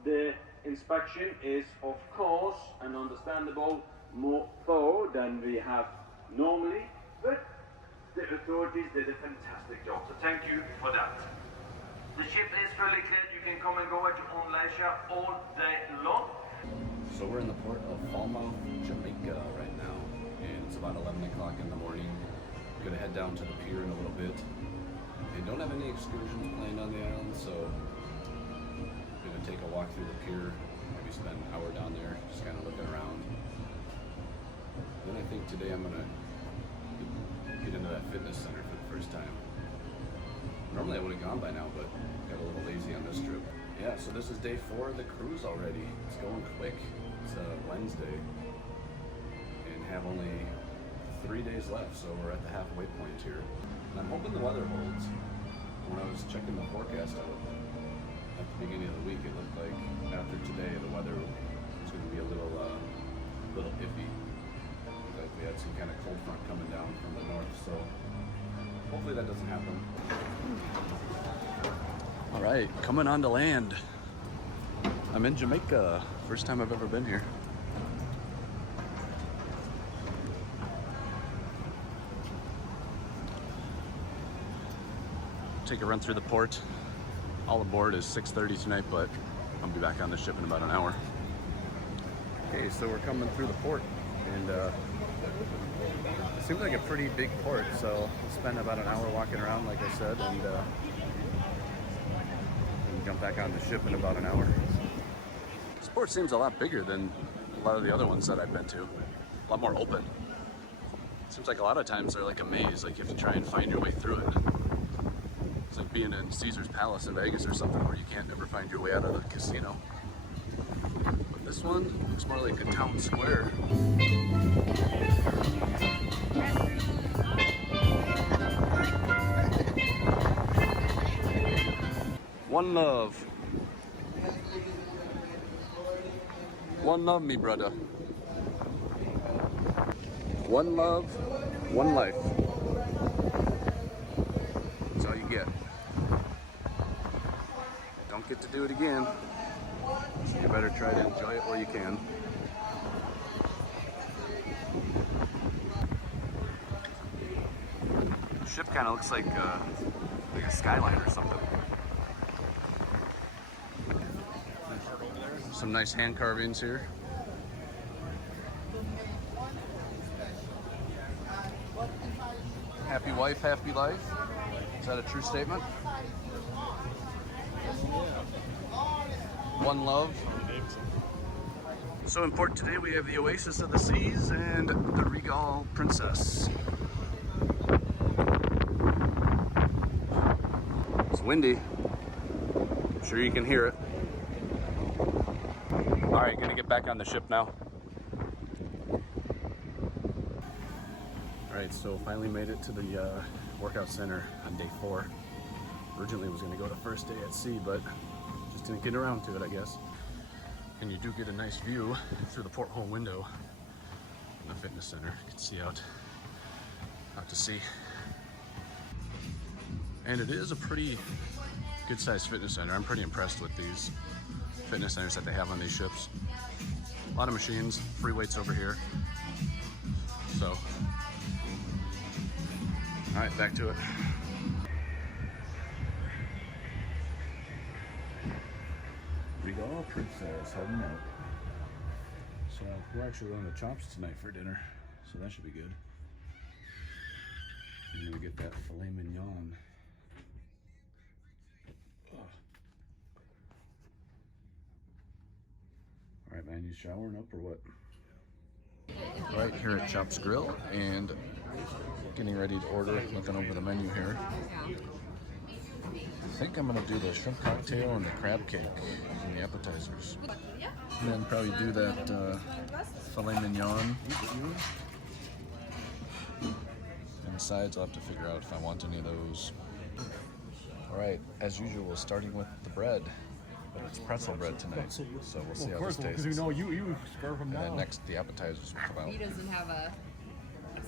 The inspection is, of course, and understandable, more thorough than we have normally, but the authorities did a fantastic job, so thank you for that. The ship is fully cleared. You can come and go at your own leisure all day long. So we're in the port of Falmouth, Jamaica right now, and it's about 11 o'clock in the morning. We're gonna head down to the pier in a little bit and don't have any excursions planned on the island, so I'm gonna take a walk through the pier, maybe spend an hour down there, just kind of looking around. Then I think today I'm gonna get into that fitness center for the first time. Normally I would have gone by now, but got a little lazy on this trip. Yeah, so this is day 4 of the cruise already. It's going quick. It's a Wednesday, and have only 3 days left, so we're at the halfway point here. And I'm hoping the weather holds. When I was checking the forecast out at the beginning of the week, it looked like after today the weather was going to be a little iffy. Like we had some kind of cold front coming down from the north, so hopefully that doesn't happen. All right, coming on to land. I'm in Jamaica. First time I've ever been here. Take a run through the port. All aboard is 6:30 tonight, but I'll be back on the ship in about an hour. Okay, so we're coming through the port, and it seems like a pretty big port, so we'll spend about an hour walking around, like I said, and jump back on the ship in about an hour. This port seems a lot bigger than a lot of the other ones that I've been to. A lot more open. Seems like a lot of times they're like a maze, like you have to try and find your way through it. It's like being in Caesar's Palace in Vegas or something where you can't ever find your way out of the casino. But this one looks more like a town square. One love. One love, me brother. One love, one life. That's all you get. Don't get to do it again. So you better try to enjoy it while you can. The ship kind of looks like a skyline or something. Some nice hand carvings here. Happy wife, happy life. Is that a true statement? One love. So in port today we have the Oasis of the Seas and the Regal Princess. It's windy. I'm sure you can hear it. All right, gonna get back on the ship now. All right, so finally made it to the workout center on day 4. Originally was gonna go to first day at sea, but just didn't get around to it, I guess. And you do get a nice view through the porthole window in the fitness center. You can see out to sea. And it is a pretty good sized fitness center. I'm pretty impressed with these fitness centers that they have on these ships. A lot of machines, free weights over here. So, all right, back to it. Regal Princess heading out. So we're actually going to Chops tonight for dinner, so that should be good. I'm gonna get that filet mignon. All right, man, you showering up or what? Right here at Chops Grille, and getting ready to order, looking over the menu here. I think I'm gonna do the shrimp cocktail and the crab cake and the appetizers. And then probably do that filet mignon. And the sides, I'll have to figure out if I want any of those. All right, as usual, starting with the bread. But it's pretzel bread tonight, so we'll see how this tastes. Because you know you scarf them down. And then next, the appetizers will come out. He doesn't have a...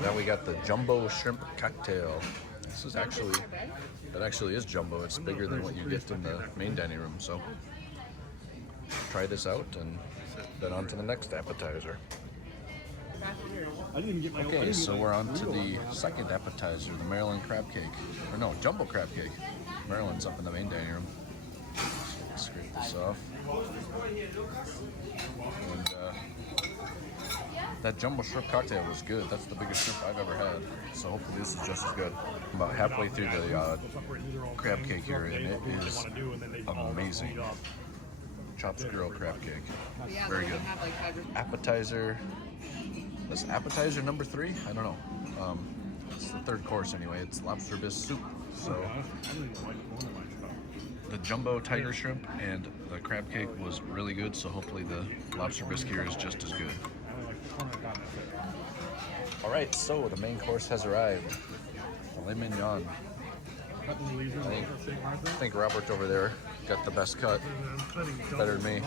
Now we got the jumbo shrimp cocktail. This is actually, that actually is jumbo. It's bigger than what you get in the main dining room, so try this out and then on to the next appetizer. Okay, so we're on to the second appetizer, the Maryland crab cake. Or no, jumbo crab cake. Maryland's up in the main dining room. So scrape this off. That jumbo shrimp cocktail was good. That's the biggest shrimp I've ever had. So hopefully this is just as good. I'm about halfway through the crab cake here, and it is amazing. Chops Grille crab cake. Very good. Appetizer. This appetizer number 3? I don't know. It's the third course anyway. It's lobster bisque soup. So the jumbo tiger shrimp and the crab cake was really good. So hopefully the lobster bisque here is just as good. All right, so the main course has arrived. Filet mignon. I think Robert over there got the best cut, better than me.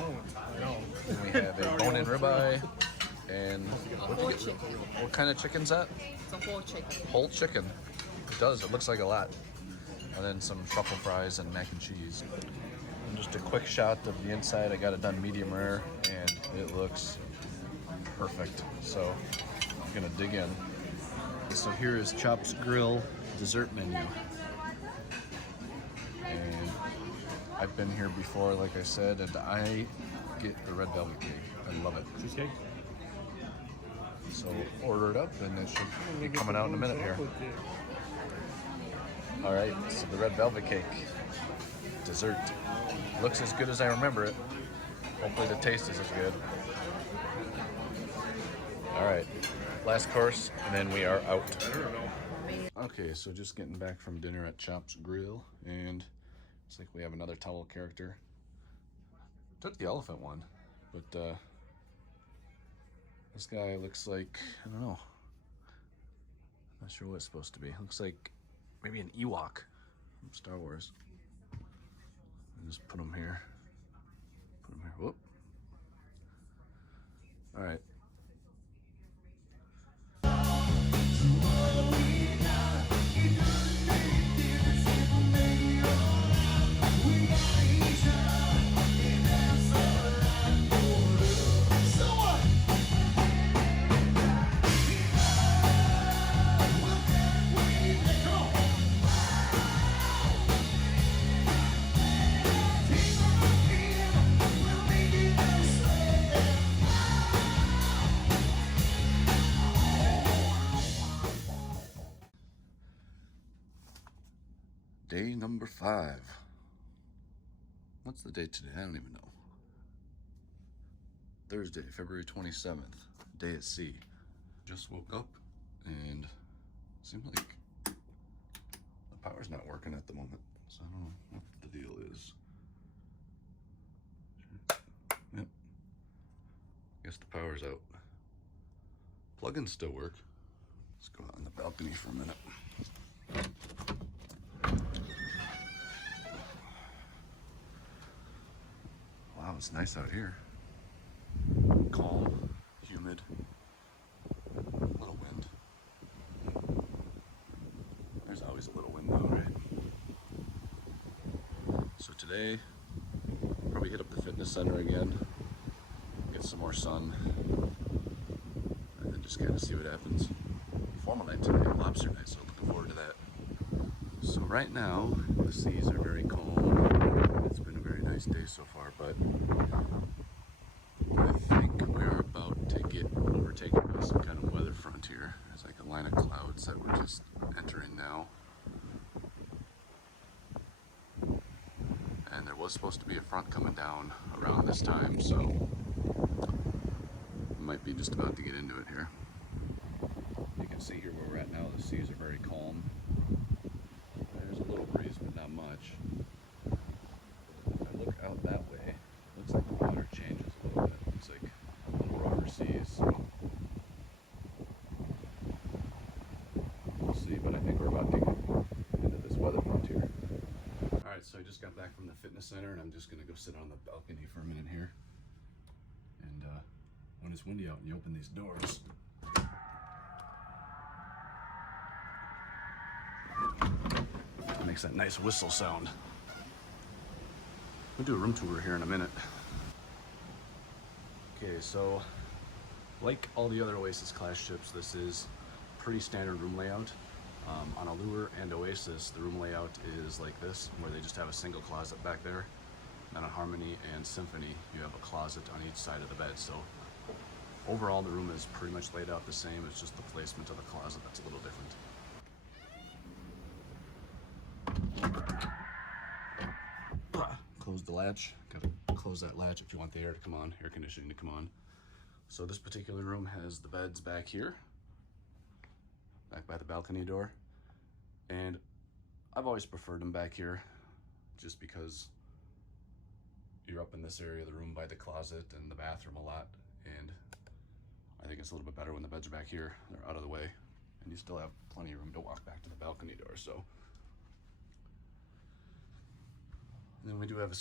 And we have a bone-in ribeye and what kind of chicken's that? It's a whole chicken. Whole chicken. It does. It looks like a lot. And then some truffle fries and mac and cheese. And just a quick shot of the inside. I got it done medium rare, and it looks perfect. So I'm gonna dig in. So here is Chops Grille dessert menu. And I've been here before, like I said, and I get the red velvet cake. I love it. Cheesecake? So order it up and it should be coming out in a minute here. All right, so the red velvet cake, dessert. Looks as good as I remember it. Hopefully the taste is as good. All right, last course, and then we are out. Okay, so just getting back from dinner at Chops Grille, and it's like we have another towel character. Took the elephant one, but this guy looks like, I don't know. Not sure what it's supposed to be. Looks like maybe an Ewok from Star Wars. I'll just put him here. Put him here. Whoop. All right. Day number 5. What's the date today? I don't even know. Thursday, February 27th, day at sea. Just woke up and it seems like the power's not working at the moment. So I don't know what the deal is. Yep. Guess the power's out. Plugins still work. Let's go out on the balcony for a minute. Wow, it's nice out here. Calm, humid, a little wind. There's always a little wind though, right? So today, probably hit up the fitness center again, get some more sun, and then just kind of see what happens. Formal night today, lobster night, so looking forward to that. So right now, the seas are very calm. It's been a very nice day so far, but I think we're about to get overtaken by some kind of weather front here. There's like a line of clouds that we're just entering now. And there was supposed to be a front coming down around this time, so we might be just about to get into it here. You can see here where we're at now, the seas are very calm. There's a little breeze, but not much. If I look out that way, it looks like the water changes a little bit. It's like a little rougher seas, so we'll see, but I think we're about to get into this weather front here. Alright, so I just got back from the fitness center and I'm just gonna go sit on the balcony for a minute here. And when it's windy out and you open these doors, it makes that nice whistle sound. We'll do a room tour here in a minute. Okay, so like all the other Oasis class ships, this is pretty standard room layout. On Allure and Oasis, the room layout is like this, where they just have a single closet back there. Then on Harmony and Symphony, you have a closet on each side of the bed. So overall, the room is pretty much laid out the same. It's just the placement of the closet that's a little different. Close the latch. Gotta close that latch if you want the air to come on, air conditioning to come on. So this particular room has the beds back here, back by the balcony door. And I've always preferred them back here just because you're up in this area of the room by the closet and the bathroom a lot. And I think it's a little bit better when the beds are back here. They're out of the way. And you still have plenty of room to walk back to the balcony door. So. And then we do have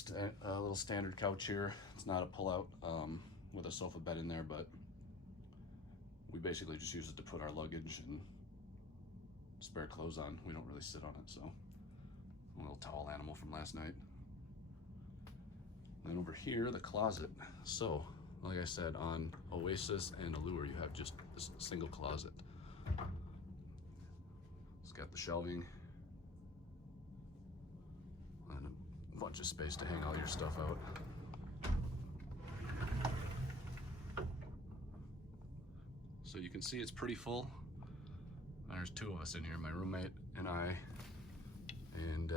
a little standard couch here. It's not a pull-out with a sofa bed in there, but we basically just use it to put our luggage and spare clothes on. We don't really sit on it, so a little towel animal from last night. Then over here, the closet. So, like I said, on Oasis and Allure, you have just this single closet. It's got the shelving and a bunch of space to hang all your stuff out. So you can see it's pretty full. There's two of us in here, my roommate and I, and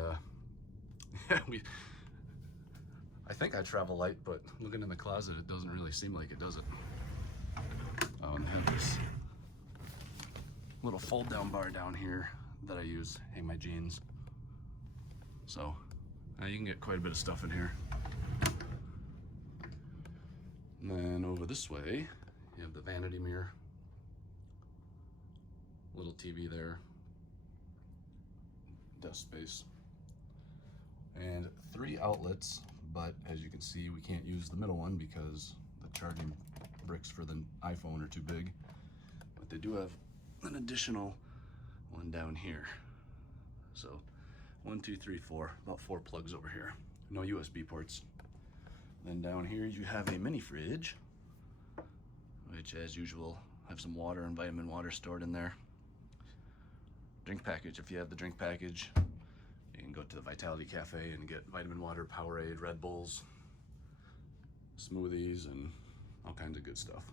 yeah, I think I travel light, but looking in the closet, it doesn't really seem like it, does it? Oh, and they have this little fold-down bar down here that I use to hang my jeans. So you can get quite a bit of stuff in here. And then over this way, you have the vanity mirror. Little TV there, desk space, and 3 outlets, but as you can see, we can't use the middle one because the charging bricks for the iPhone are too big, but they do have an additional one down here. So 1, 2, 3, 4, about 4 plugs over here, no USB ports. Then down here you have a mini fridge, which as usual have some water and vitamin water stored in there. Drink package, if you have the drink package, you can go to the Vitality Cafe and get vitamin water, Powerade, Red Bulls, smoothies, and all kinds of good stuff.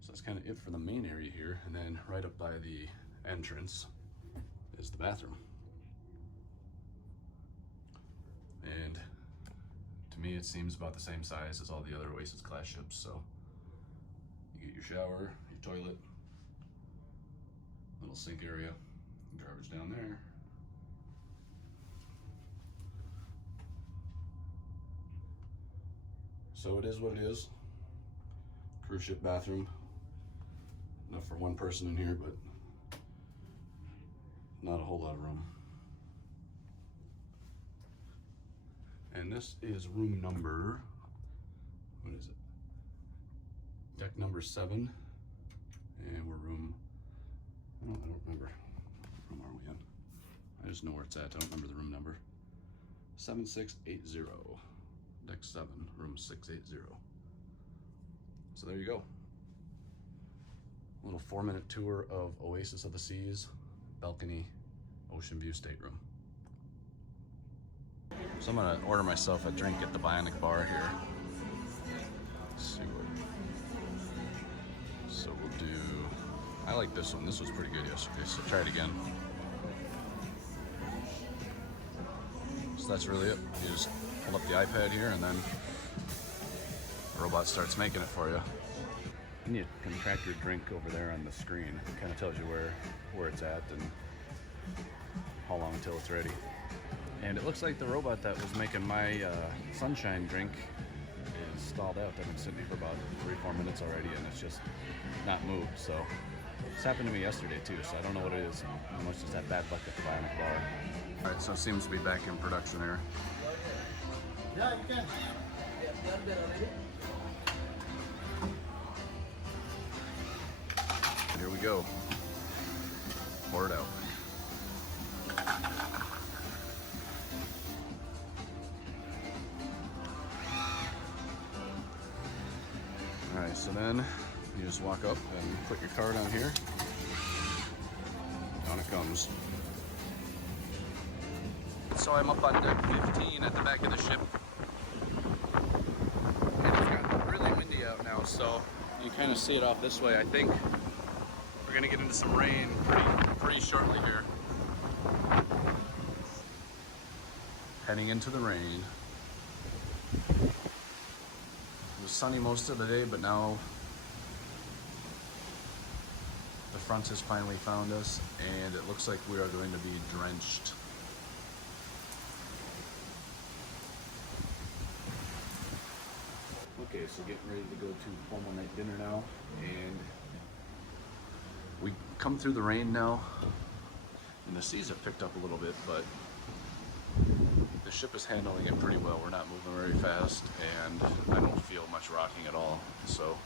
So that's kind of it for the main area here. And then right up by the entrance is the bathroom. And to me, it seems about the same size as all the other Oasis class ships. So you get your shower, your toilet, little sink area, garbage down there. So it is what it is. Cruise ship bathroom. Enough for one person in here, but not a whole lot of room. And this is room number, what is it? Deck number 7. And we're room, I don't remember. What room are we in? I just know where it's at. I don't remember the room number. 7680. Deck 7, room 680. So there you go. A little 4-minute tour of Oasis of the Seas, balcony, ocean view stateroom. So I'm gonna order myself a drink at the Bionic bar here. Let's see what. So we'll do. I like this one. This was pretty good yesterday, so try it again. So that's really it. You just pull up the iPad here and then the robot starts making it for you. And you can track your drink over there on the screen. It kind of tells you where it's at and how long until it's ready. And it looks like the robot that was making my sunshine drink is stalled out. I've been sitting here for about 3-4 minutes already and it's just not moved. So it's happened to me yesterday too, so I don't know what it is. How much is that bad luck at the Bionic bar? All right, so it seems to be back in production here. Yeah, you can. Here we go. Pour it out. All right, so then you just walk up and put your card on here. Down it comes. So I'm up on deck 15 at the back of the ship. kind of see it off this way. I think we're gonna get into some rain pretty shortly here. Heading into the rain. It was sunny most of the day, but now the front has finally found us, and it looks like we are going to be drenched. Okay, so getting ready to go to formal night dinner now, and we come through the rain now, and the seas have picked up a little bit, but the ship is handling it pretty well. We're not moving very fast, and I don't feel much rocking at all. So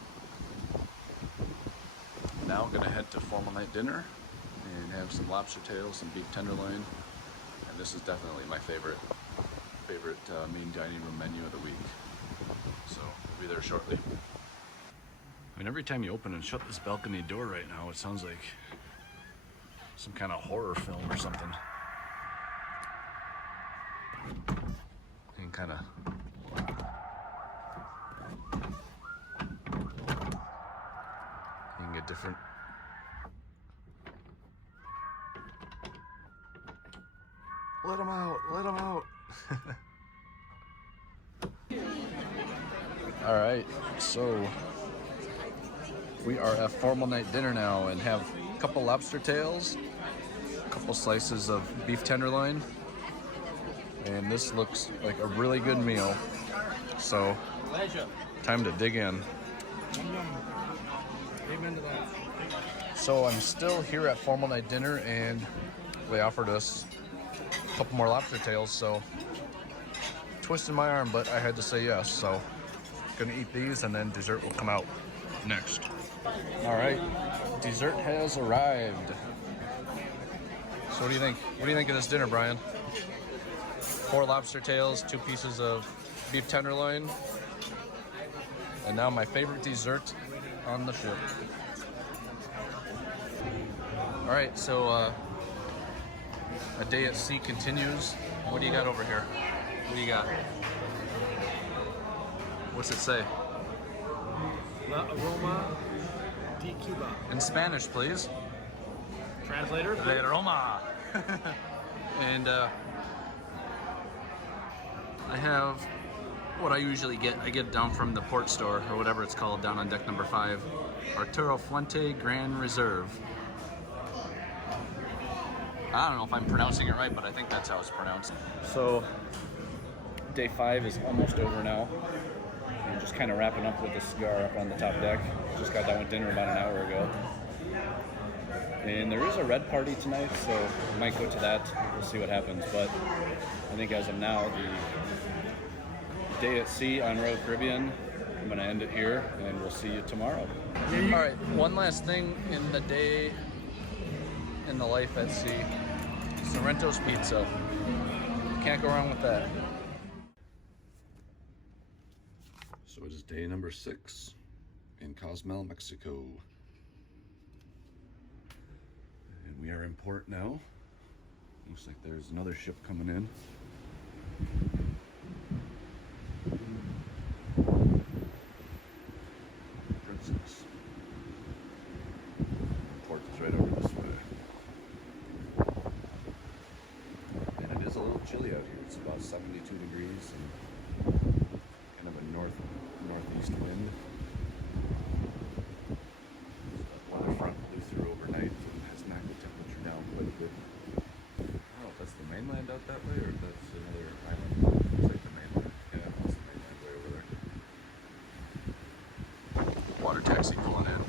now I'm gonna head to formal night dinner and have some lobster tails, some beef tenderloin, and this is definitely my favorite main dining room menu of the week. So we'll be there shortly. I mean, every time you open and shut this balcony door right now, it sounds like some kind of horror film or something. You can kind of get different. Let them out, let them out. All right, so we are at formal night dinner now and have a couple lobster tails, a couple slices of beef tenderloin, and this looks like a really good meal. So time to dig in. Amen to that. So I'm still here at formal night dinner, and they offered us a couple more lobster tails, so twisted my arm, but I had to say yes. So gonna eat these, and then dessert will come out next. All right, dessert has arrived. So what do you think? What do you think of this dinner, Brian? 4 lobster tails, 2 pieces of beef tenderloin, and now my favorite dessert on the ship. All right, so a day at sea continues. What do you got over here? What do you got? What's it say? La Aroma de Cuba. In Spanish, please. Translator? La Roma. And I have what I usually get. I get it down from the port store, or whatever it's called, down on deck number 5. Arturo Fuente Gran Reserve. I don't know if I'm pronouncing it right, but I think that's how it's pronounced. So, day 5 is almost over now. I'm just kind of wrapping up with the cigar up on the top deck. Just got done with dinner about an hour ago. And there is a red party tonight, so I might go to that. We'll see what happens. But I think as of now, the day at sea on Royal Caribbean, I'm going to end it here, and we'll see you tomorrow. All right, one last thing in the day in the life at sea. Sorrento's Pizza. Can't go wrong with that. So it is day number 6 in Cozumel, Mexico. And we are in port now. Looks like there's another ship coming in. Princess. Port is right over this way. And it is a little chilly out here. It's about 72 degrees and kind of a northeast wind. Water front blew through overnight and has knocked the temperature down quite a bit. I don't know if that's the mainland out that way or if that's another island. Looks like the mainland. Yeah, that's the mainland way over there. Water taxi pulling in.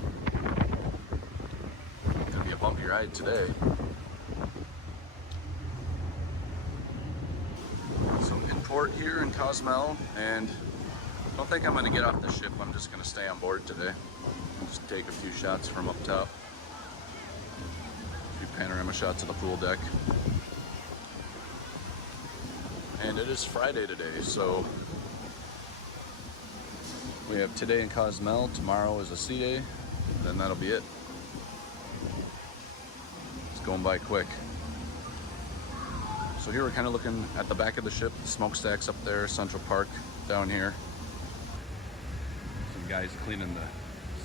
Gonna be a bumpy ride today. So in port here in Cozumel, and I don't think I'm going to get off the ship. I'm just going to stay on board today and just take a few shots from up top. A few panorama shots of the pool deck. And it is Friday today, so we have today in Cozumel. Tomorrow is a sea day. Then that'll be it. It's going by quick. So here we're kind of looking at the back of the ship, the smokestacks up there, Central Park down here. Some guys cleaning the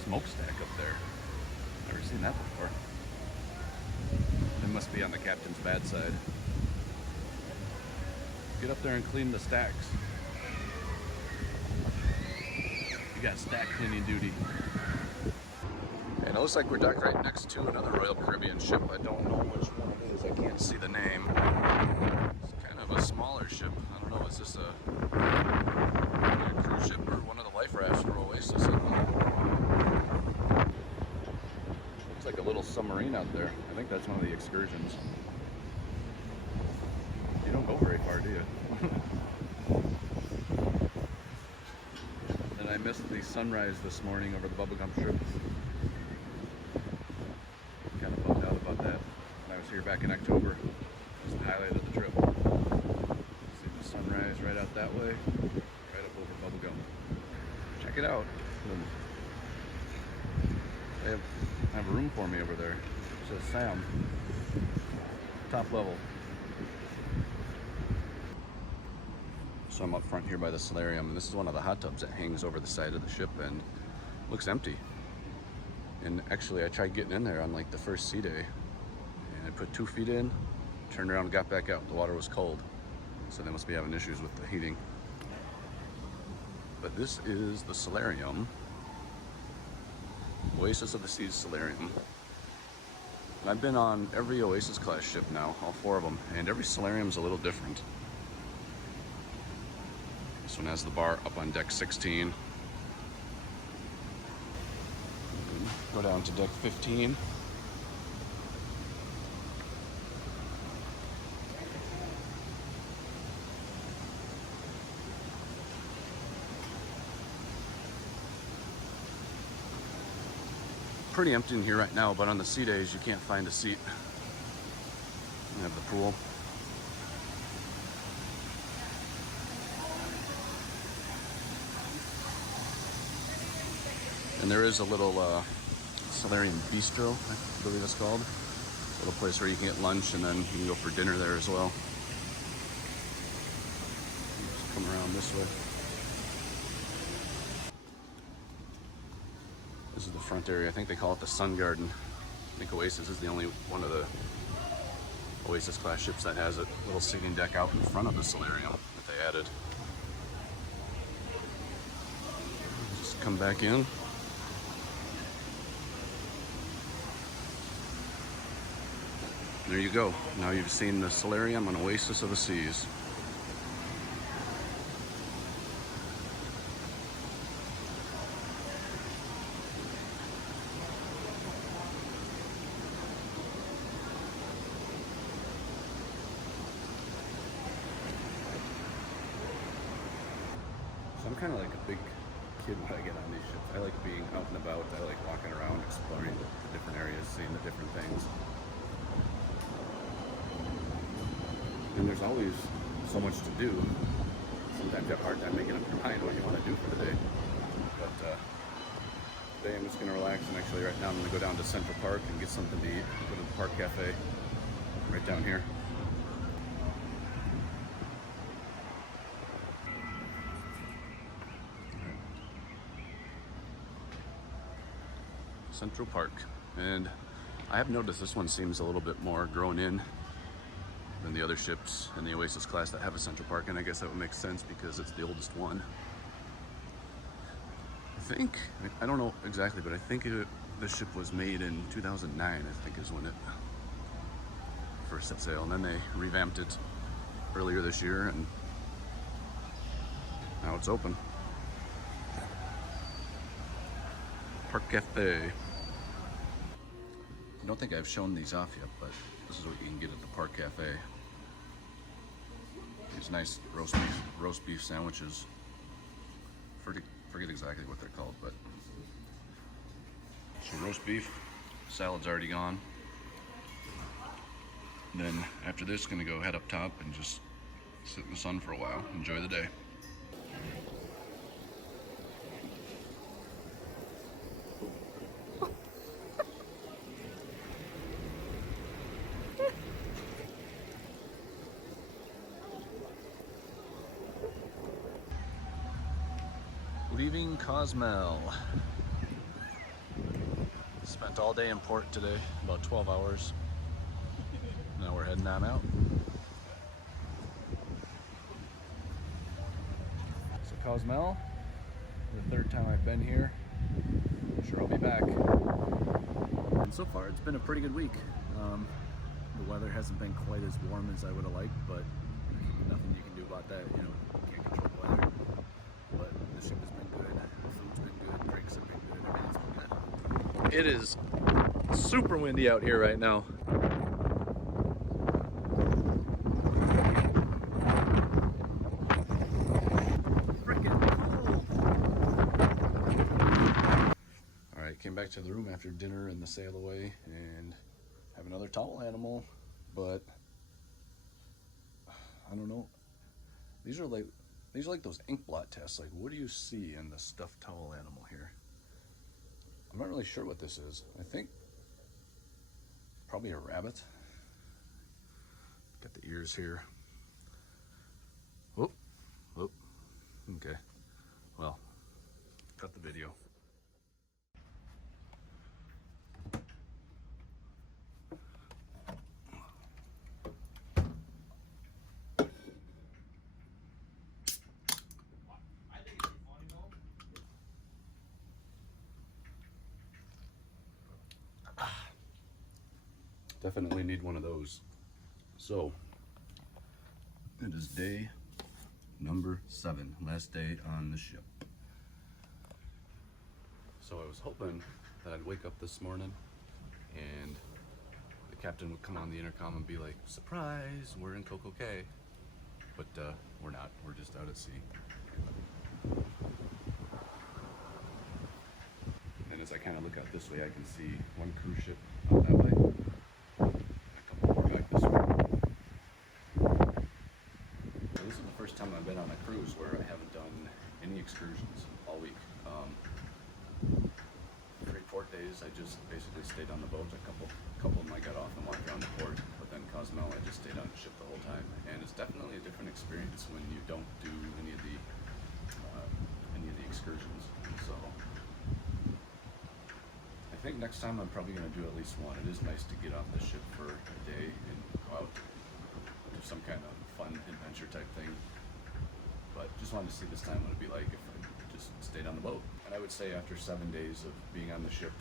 smokestack up there. Never seen that before. It must be on the captain's bad side. Get up there and clean the stacks. You got stack cleaning duty. And it looks like we're docked right next to another Royal Caribbean ship. I don't know which one it is. I can't see the name. It's kind of a smaller ship. I don't know. Is this a cruise ship or one of the life rafts for Oasis? I don't know. Looks like a little submarine out there. I think that's one of the excursions. You don't go very far, do you? And I missed the sunrise this morning over the bubblegum strip. Kind of bummed out about that. When I was here back in October, it was the highlight of the trip. See the sunrise right out that way, right up over bubblegum. Check it out. They have room for me over there. It says Sam. Top level. So I'm up front here by the Solarium, and this is one of the hot tubs that hangs over the side of the ship and looks empty. And actually I tried getting in there on like the first sea day, and I put 2 feet in, turned around and got back out. The water was cold, so they must be having issues with the heating. But this is the Solarium, Oasis of the Seas Solarium. And I've been on every Oasis class ship now, all 4 of them, and every Solarium's a little different. This one has the bar up on deck 16. Go down to deck 15. Pretty empty in here right now, but on the sea days you can't find a seat. You have the pool. And there is a little Solarium Bistro, I believe it's called. A little place where you can get lunch and then you can go for dinner there as well. Just come around this way. This is the front area. I think they call it the Sun Garden. I think Oasis is the only one of the Oasis class ships that has a little seating deck out in front of the Solarium that they added. Just come back in. There you go. Now you've seen the Solarium on Oasis of the Seas. So I'm kind of like a big kid when I get on these ships. I like being out and about. I like walking around, exploring the different areas, seeing the different things. And there's always so much to do. Sometimes you have a hard time making up your mind what you want to do for the day. But today I'm just going to relax, and actually right now I'm going to go down to Central Park and get something to eat. Go to the Park Cafe right down here. Central Park. And I have noticed this one seems a little bit more grown in than the other ships in the Oasis class that have a Central Park, and I guess that would make sense because it's the oldest one. I don't know exactly, but I think this ship was made in 2009, I think is when it first set sail, and then they revamped it earlier this year, and now it's open. Park Cafe. I don't think I've shown these off yet, but this is what you can get at the Park Cafe. These nice roast beef sandwiches. Forget exactly what they're called, but so roast beef, salad's already gone. And then after this, gonna go head up top and just sit in the sun for a while, enjoy the day. Leaving Cozumel. Spent all day in port today, about 12 hours. Now we're heading on out. So Cozumel, the third time I've been here. I'm sure I'll be back. And so far it's been a pretty good week. The weather hasn't been quite as warm as I would have liked, but nothing you can do about that. You know, you can't control the weather. But the ship has been good, the food's been good, drinks have been good, everything's been good. It is super windy out here right now. Alright, came back to the room after dinner and the sail away and have another towel animal, but I don't know. These are like those ink blot tests. Like, what do you see in the stuffed towel animal here? I'm not really sure what this is. I think probably a rabbit. Got the ears here. Oh, oh, okay. Well, cut the video. Definitely need one of those. So, it is day number 7, last day on the ship. So I was hoping that I'd wake up this morning and the captain would come on the intercom and be like, surprise, we're in Coco Cay. But we're not, we're just out at sea. And as I kind of look out this way, I can see one cruise ship out that way. This is the first time I've been on a cruise where I haven't done any excursions all week. 3 port days, I just basically stayed on the boat. A couple of them I got off and walked around the port, but then Cozumel, I just stayed on the ship the whole time. And it's definitely a different experience when you don't do any of the excursions. So I think next time I'm probably going to do at least one. It is nice to get off the ship for a day and go out, do some kind of fun adventure type thing. But just wanted to see this time what it'd be like if I just stayed on the boat. And I would say after 7 days of being on the ship,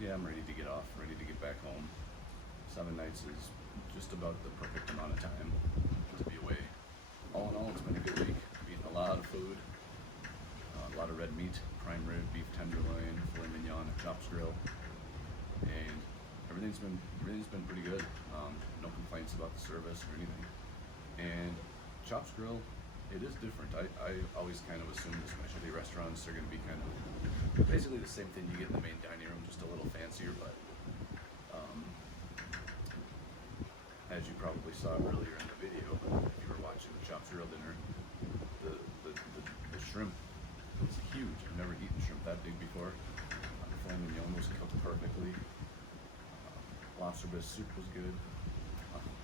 yeah, I'm ready to get off, ready to get back home. 7 nights is just about the perfect amount of time to be away. All in all, it's been a good week. I've eaten a lot of food, a lot of red meat, prime rib, beef tenderloin, filet mignon, and chops grill, and everything's been pretty good. No complaints about the service or anything. And chops grill, it is different. I always kind of assumed the specialty restaurants are going to be kind of basically the same thing you get in the main dining room, just a little fancier. But as you probably saw earlier in the video, if you were watching the chops grill dinner, the shrimp was huge. I've never eaten shrimp that big before. The filet mignon was cooked perfectly. Lobster bisque soup was good.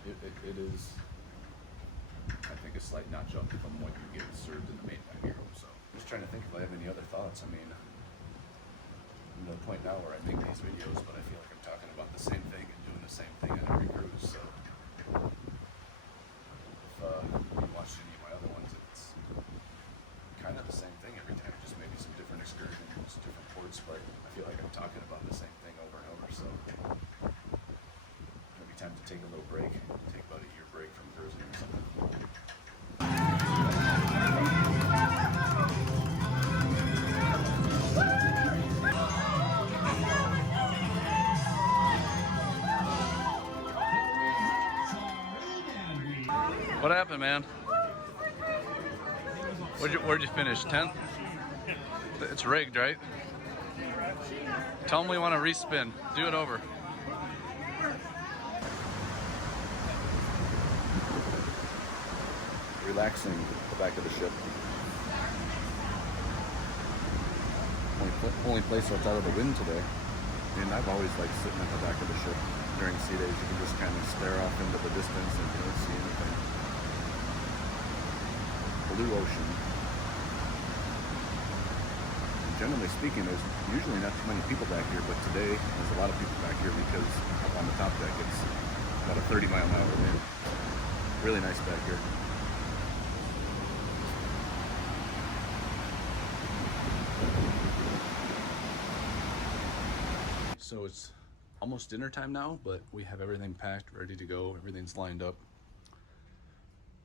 It is, I think, a slight notch up from what you get served in the main dining room. So I'm just trying to think if I have any other thoughts. I mean, I'm at a point now where I make these videos, but I feel like I'm talking about the same thing and doing the same thing on every cruise. So if you watched any of my other ones, it's kind of the same thing every time, just maybe some different excursions, different ports, but I feel like I'm talking about the same thing over and over. So maybe time to take a little break, take about a year break from cruising or something. What happened, man? Where'd you finish? 10th? It's rigged, right? Tell them we want to respin. Do it over. Relaxing at the back of the ship. Only place that's out of the wind today. I mean, I've always liked sitting at the back of the ship during sea days. You can just kind of stare off into the distance and you don't see anything. Blue ocean. generally speaking, there's usually not too many people back here, but today there's a lot of people back here because up on the top deck it's about a 30-mile-an-hour wind. Really nice back here. So it's almost dinner time now, but we have everything packed, ready to go. Everything's lined up,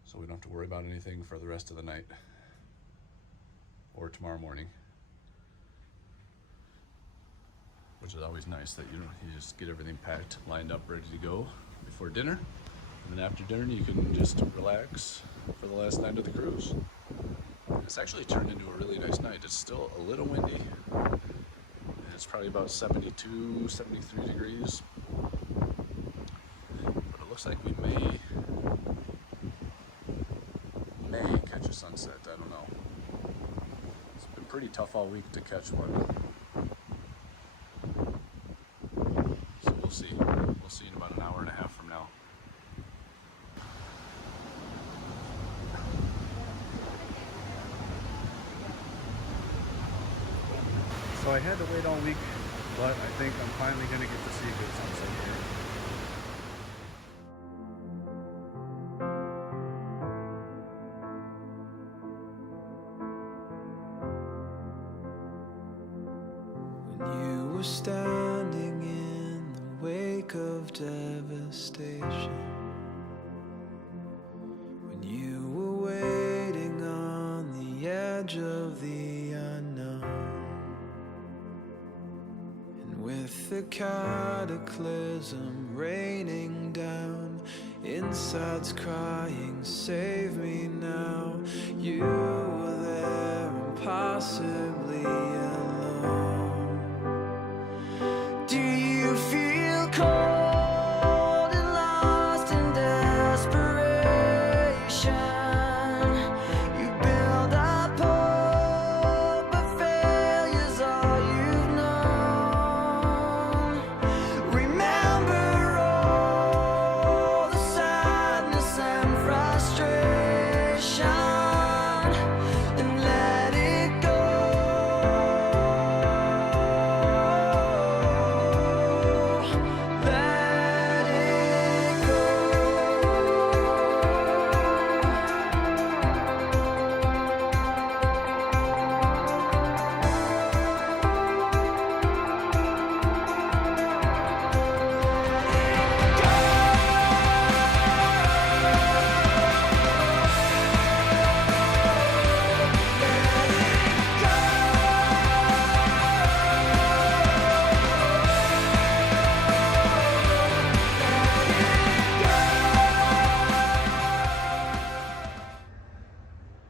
so we don't have to worry about anything for the rest of the night or tomorrow morning, which is always nice that you just get everything packed, lined up, ready to go before dinner, and then after dinner you can just relax for the last night of the cruise. It's actually turned into a really nice night. It's still a little windy. It's probably about 72, 73 degrees, but it looks like we may catch a sunset. I don't know. It's been pretty tough all week to catch one. So we'll see. We'll see in about an hour and a half from now. So I had to wait all week, but I think I'm finally going to get to see a good sunset here. When you were standing in the wake of devastation, when you were waiting on the edge of the unknown, with the cataclysm raining down, insides crying, save me now. You were there, impossibly alone. Do you feel cold and lost in desperation? You build up hope, but failure's all you've known. Remember all the sadness and frustration, and let it go. Let it go.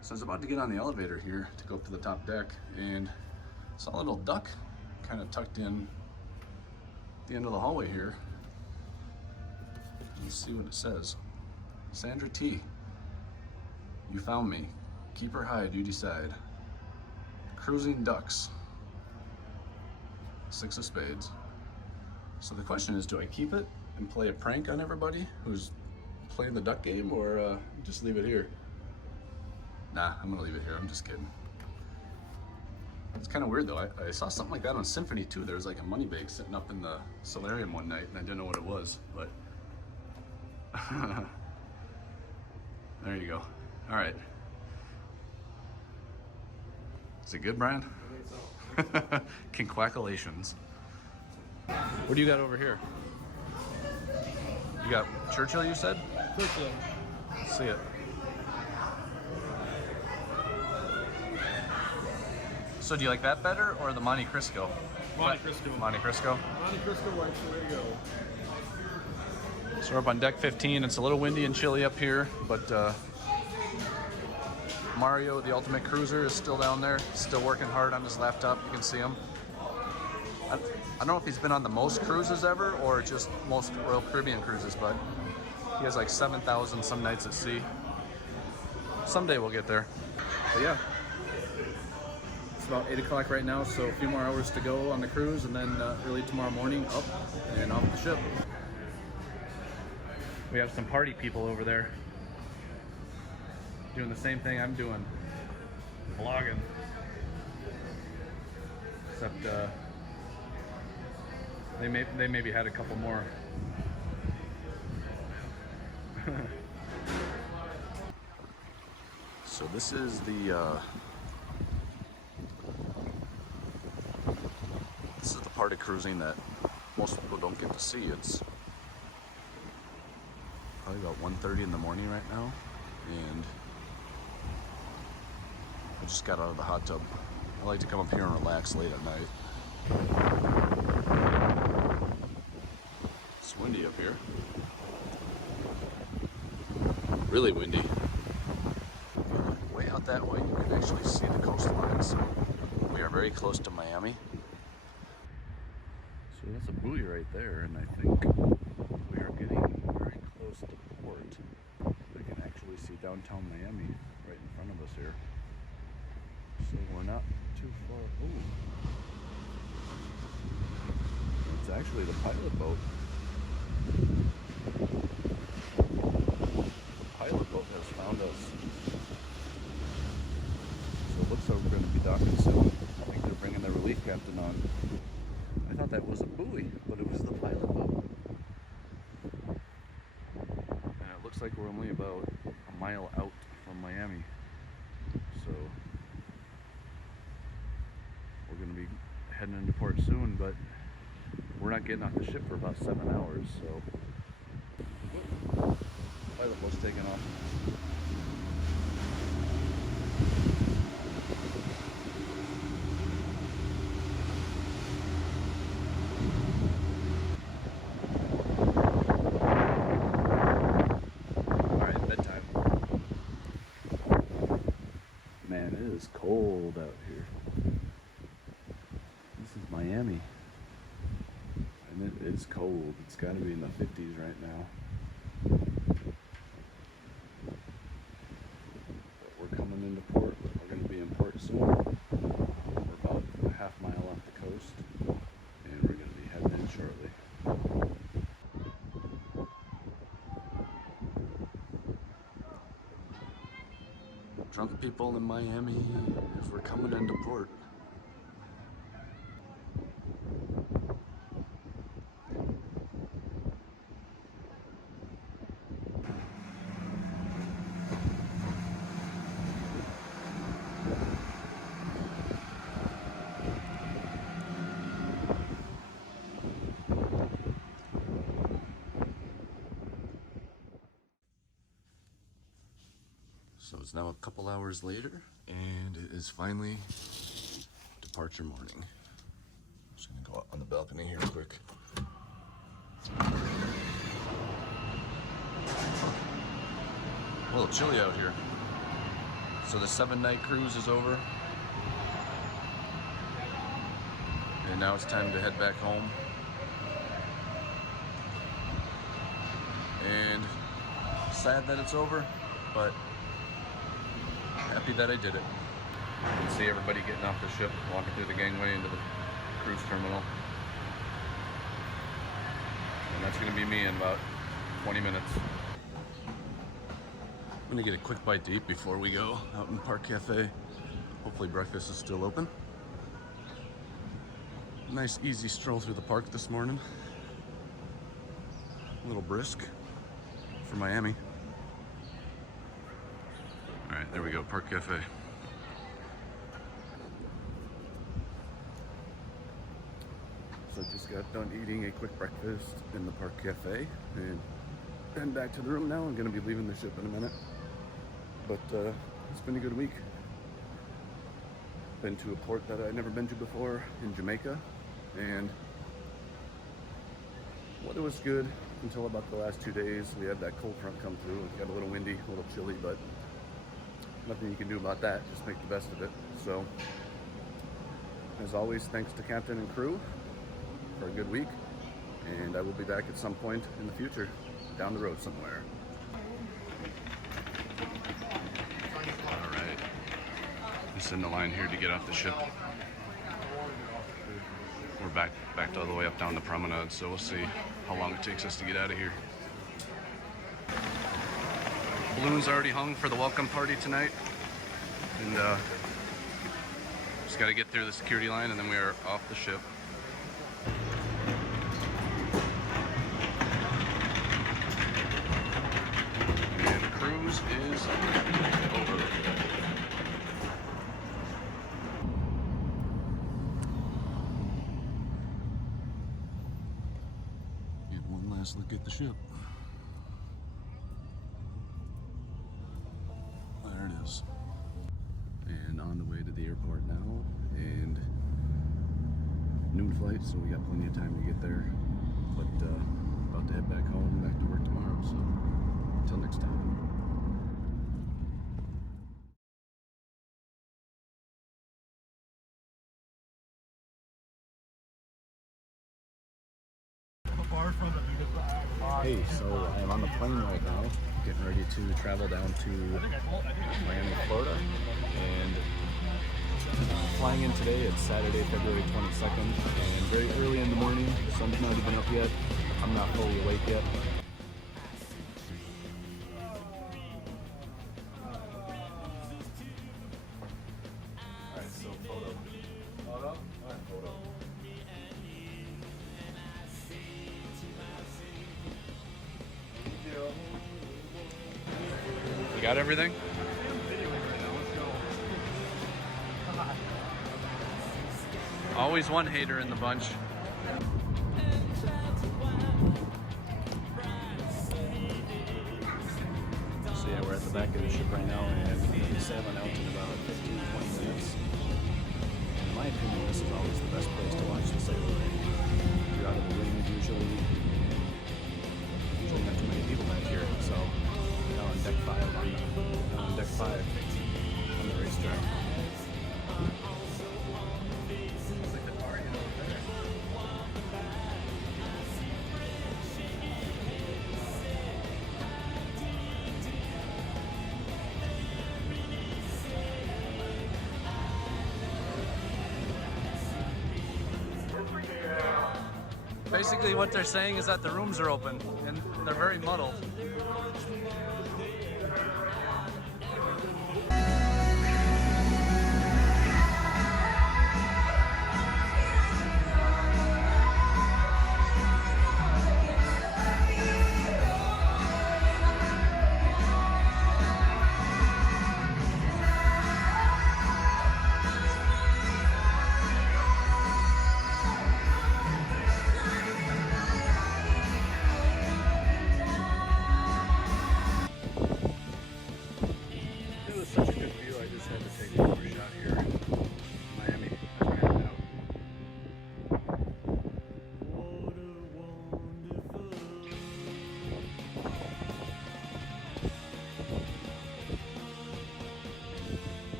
So I was about to get on the elevator here to go up to the top deck and saw a little duck kind of tucked in at the end of the hallway here. Let's see what it says. Sandra T. You found me. Keep her high, you decide. Cruising ducks. 6 of spades. So the question is, do I keep it and play a prank on everybody who's playing the duck game, or just leave it here? Nah, I'm gonna leave it here. I'm just kidding. It's kind of weird though. I saw something like that on Symphony too. There was like a money bag sitting up in the solarium one night, and I didn't know what it was, but there you go. All right. Is it good, Brian? Conquaculations. What do you got over here? You got Churchill, you said? Churchill. See it. So do you like that better, or the Monte Cristo? Monte Cristo. Monte Cristo. Monte Cristo works the way to go. So we're up on deck 15. It's a little windy and chilly up here, but Mario, the ultimate cruiser, is still down there, still working hard on his laptop. You can see him. I don't know if he's been on the most cruises ever or just most Royal Caribbean cruises, but he has like 7,000 some nights at sea. Someday we'll get there. But yeah, it's about 8 o'clock right now, so a few more hours to go on the cruise, and then early tomorrow morning up and off the ship. We have some party people over there doing the same thing I'm doing, vlogging. except they maybe had a couple more. So this is the part of cruising that most people don't get to see. It's probably about 1:30 in the morning right now, and I just got out of the hot tub. I like to come up here and relax late at night. It's windy up here. Really windy. Way out that way, you can actually see the coastline. So we are very close to Miami. So that's a buoy right there, and I think we are getting very close to port. We can actually see downtown Miami right in front of us here. So we're not too far. Ooh. It's actually the pilot boat. The pilot boat has found us. So it looks like we're going to be docking soon. I think they're bringing the relief captain on. I thought that was a buoy, but it was the pilot boat. And it looks like we're only about a mile out from Miami. So we're going to be heading into port soon, but we're not getting off the ship for about 7 hours, so pilot boat's taking off. Man, it is cold out here. This is Miami. And it is cold. It's got to be in the 50s right now. But we're coming into port. We're going to be in port soon. We're about a half mile off the coast. And we're going to be heading in shortly. Drunk people in Miami, if we're coming into port. So it's now a couple hours later, and it is finally departure morning. I'm just gonna go out on the balcony here quick. A little chilly out here. So the 7-night cruise is over. And now it's time to head back home. And sad that it's over, but happy that I did it. You can see everybody getting off the ship, walking through the gangway into the cruise terminal. And that's going to be me in about 20 minutes. I'm going to get a quick bite to eat before we go out in Park Cafe. Hopefully breakfast is still open. Nice easy stroll through the park this morning. A little brisk for Miami. Alright, there we go, Park Cafe. So I just got done eating a quick breakfast in the Park Cafe and heading back to the room now. I'm going to be leaving the ship in a minute. But it's been a good week. Been to a port that I'd never been to before in Jamaica, and weather was good until about the last 2 days. We had that cold front come through. It got a little windy, a little chilly, but nothing you can do about that. Just make the best of it. So, as always, thanks to Captain and crew for a good week, and I will be back at some point in the future, down the road somewhere. All right, just in the line here to get off the ship. We're backed all the way up down the promenade, so we'll see how long it takes us to get out of here. Balloons already hung for the welcome party tonight, and Just got to get through the security line and then we are off the ship. And the cruise is over. And one last look at the ship. There it is. And on the way to the airport now, and noon flight, so we got plenty of time to get there. But about to head back home, back to work tomorrow, so until next time. Hey, so I am on the plane right now, getting ready to travel down to Miami, Florida, and flying in today. It's Saturday, February 22nd, and very early in the morning. The sun's not even up yet. I'm not fully awake yet. Alright, so photo. Photo? Alright, photo. You got everything? Always one hater in the bunch. So yeah, we're at the back of the ship right now, and we'll be sailing out in about 15-20 minutes. In my opinion, this is always the best place to watch the sailing. You're out of the wind usually not too many people back here, so now on deck 5 on the racetrack. Basically what they're saying is that the rooms are open, and they're very muddled.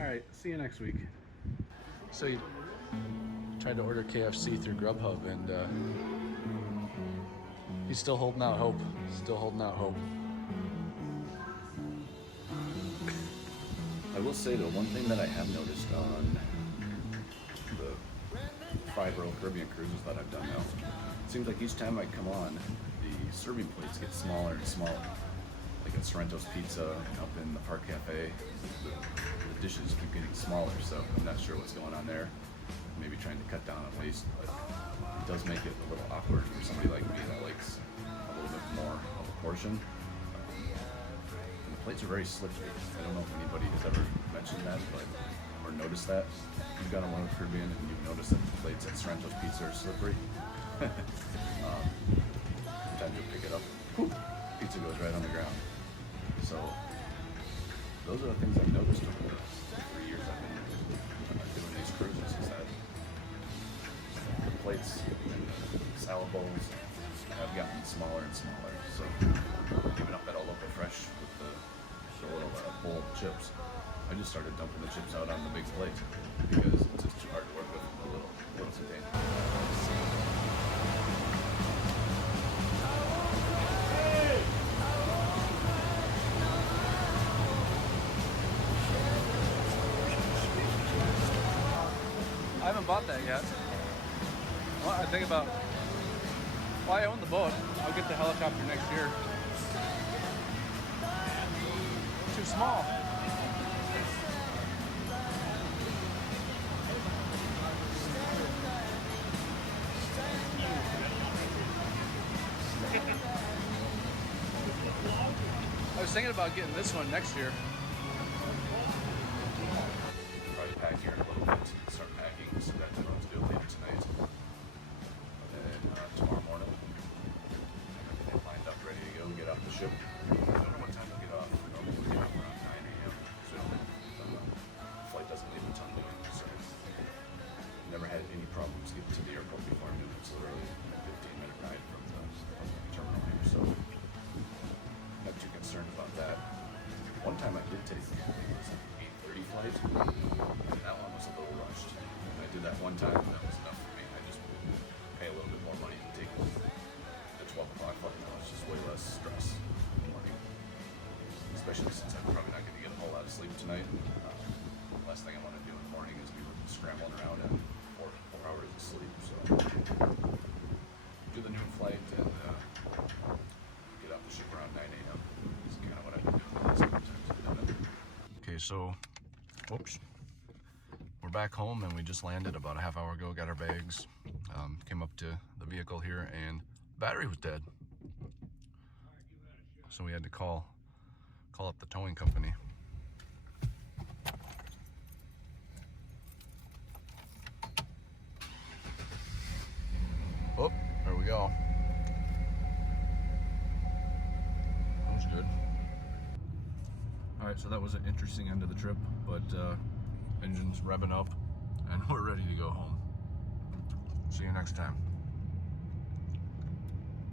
Alright, see you next week. So you tried to order KFC through Grubhub, and he's still holding out hope. Still holding out hope. I will say though, one thing that I have noticed on the 5-row Caribbean cruises that I've done now, it seems like each time I come on, the serving plates get smaller and smaller. Like at Sorrento's Pizza and up in the Park Cafe, the dishes keep getting smaller, so I'm not sure what's going on there. Maybe trying to cut down on waste, but it does make it a little awkward for somebody like me that likes a little bit more of a portion. And the plates are very slippery. I don't know if anybody has ever mentioned that, but or noticed that. You've gone on one of the Caribbean and you've noticed that the plates at Sorrento's Pizza are slippery. Sometimes you'll pick it up, whoop, pizza goes right on the ground. So those are the things I've noticed over the 3 years I've been doing these cruises, is that the plates and salad bowls have gotten smaller and smaller. So even up at a Loco Fresh with the little bowl of chips, I just started dumping the chips out on the big plate because it's just too hard to work with a little container. I haven't bought that yet. Well, I think about, well, I own the boat. I'll get the helicopter next year. Too small. was thinking about getting this one next year. Probably pack here in a little bit, start packing so that I don't have to do it later tonight. And then tomorrow morning, everything lined up, ready to go, get off the ship. I don't know what time we'll get off. Normally we get off around 9 a.m. So flight doesn't leave until noon. So never had any problems getting to the airport before noon. It's literally a 15-minute ride from the terminal here. So not too concerned about that. One time I did take, I think it was an 8:30 flight, and that one was a little rushed. And I did that one time, and that was enough for me. I just pay a little bit more money to take the 12 o'clock flight. Now it's just way less stress in the morning, especially since I'm probably not going to get a whole lot of sleep tonight. Last thing I want to do in the morning is be scrambling around and 4 hours of sleep. So do the noon flight and get off the ship around 9 a.m. is kind of what I've been doing the last couple times I've done it. Okay, so, whoops. We're back home and we just landed about a half hour ago, got our bags, came up to the vehicle here and the battery was dead. So we had to call up the towing company. Oh, there we go. That was good. Alright, so that was an interesting end of the trip, but engine's revving up and we're ready to go home. See you next time.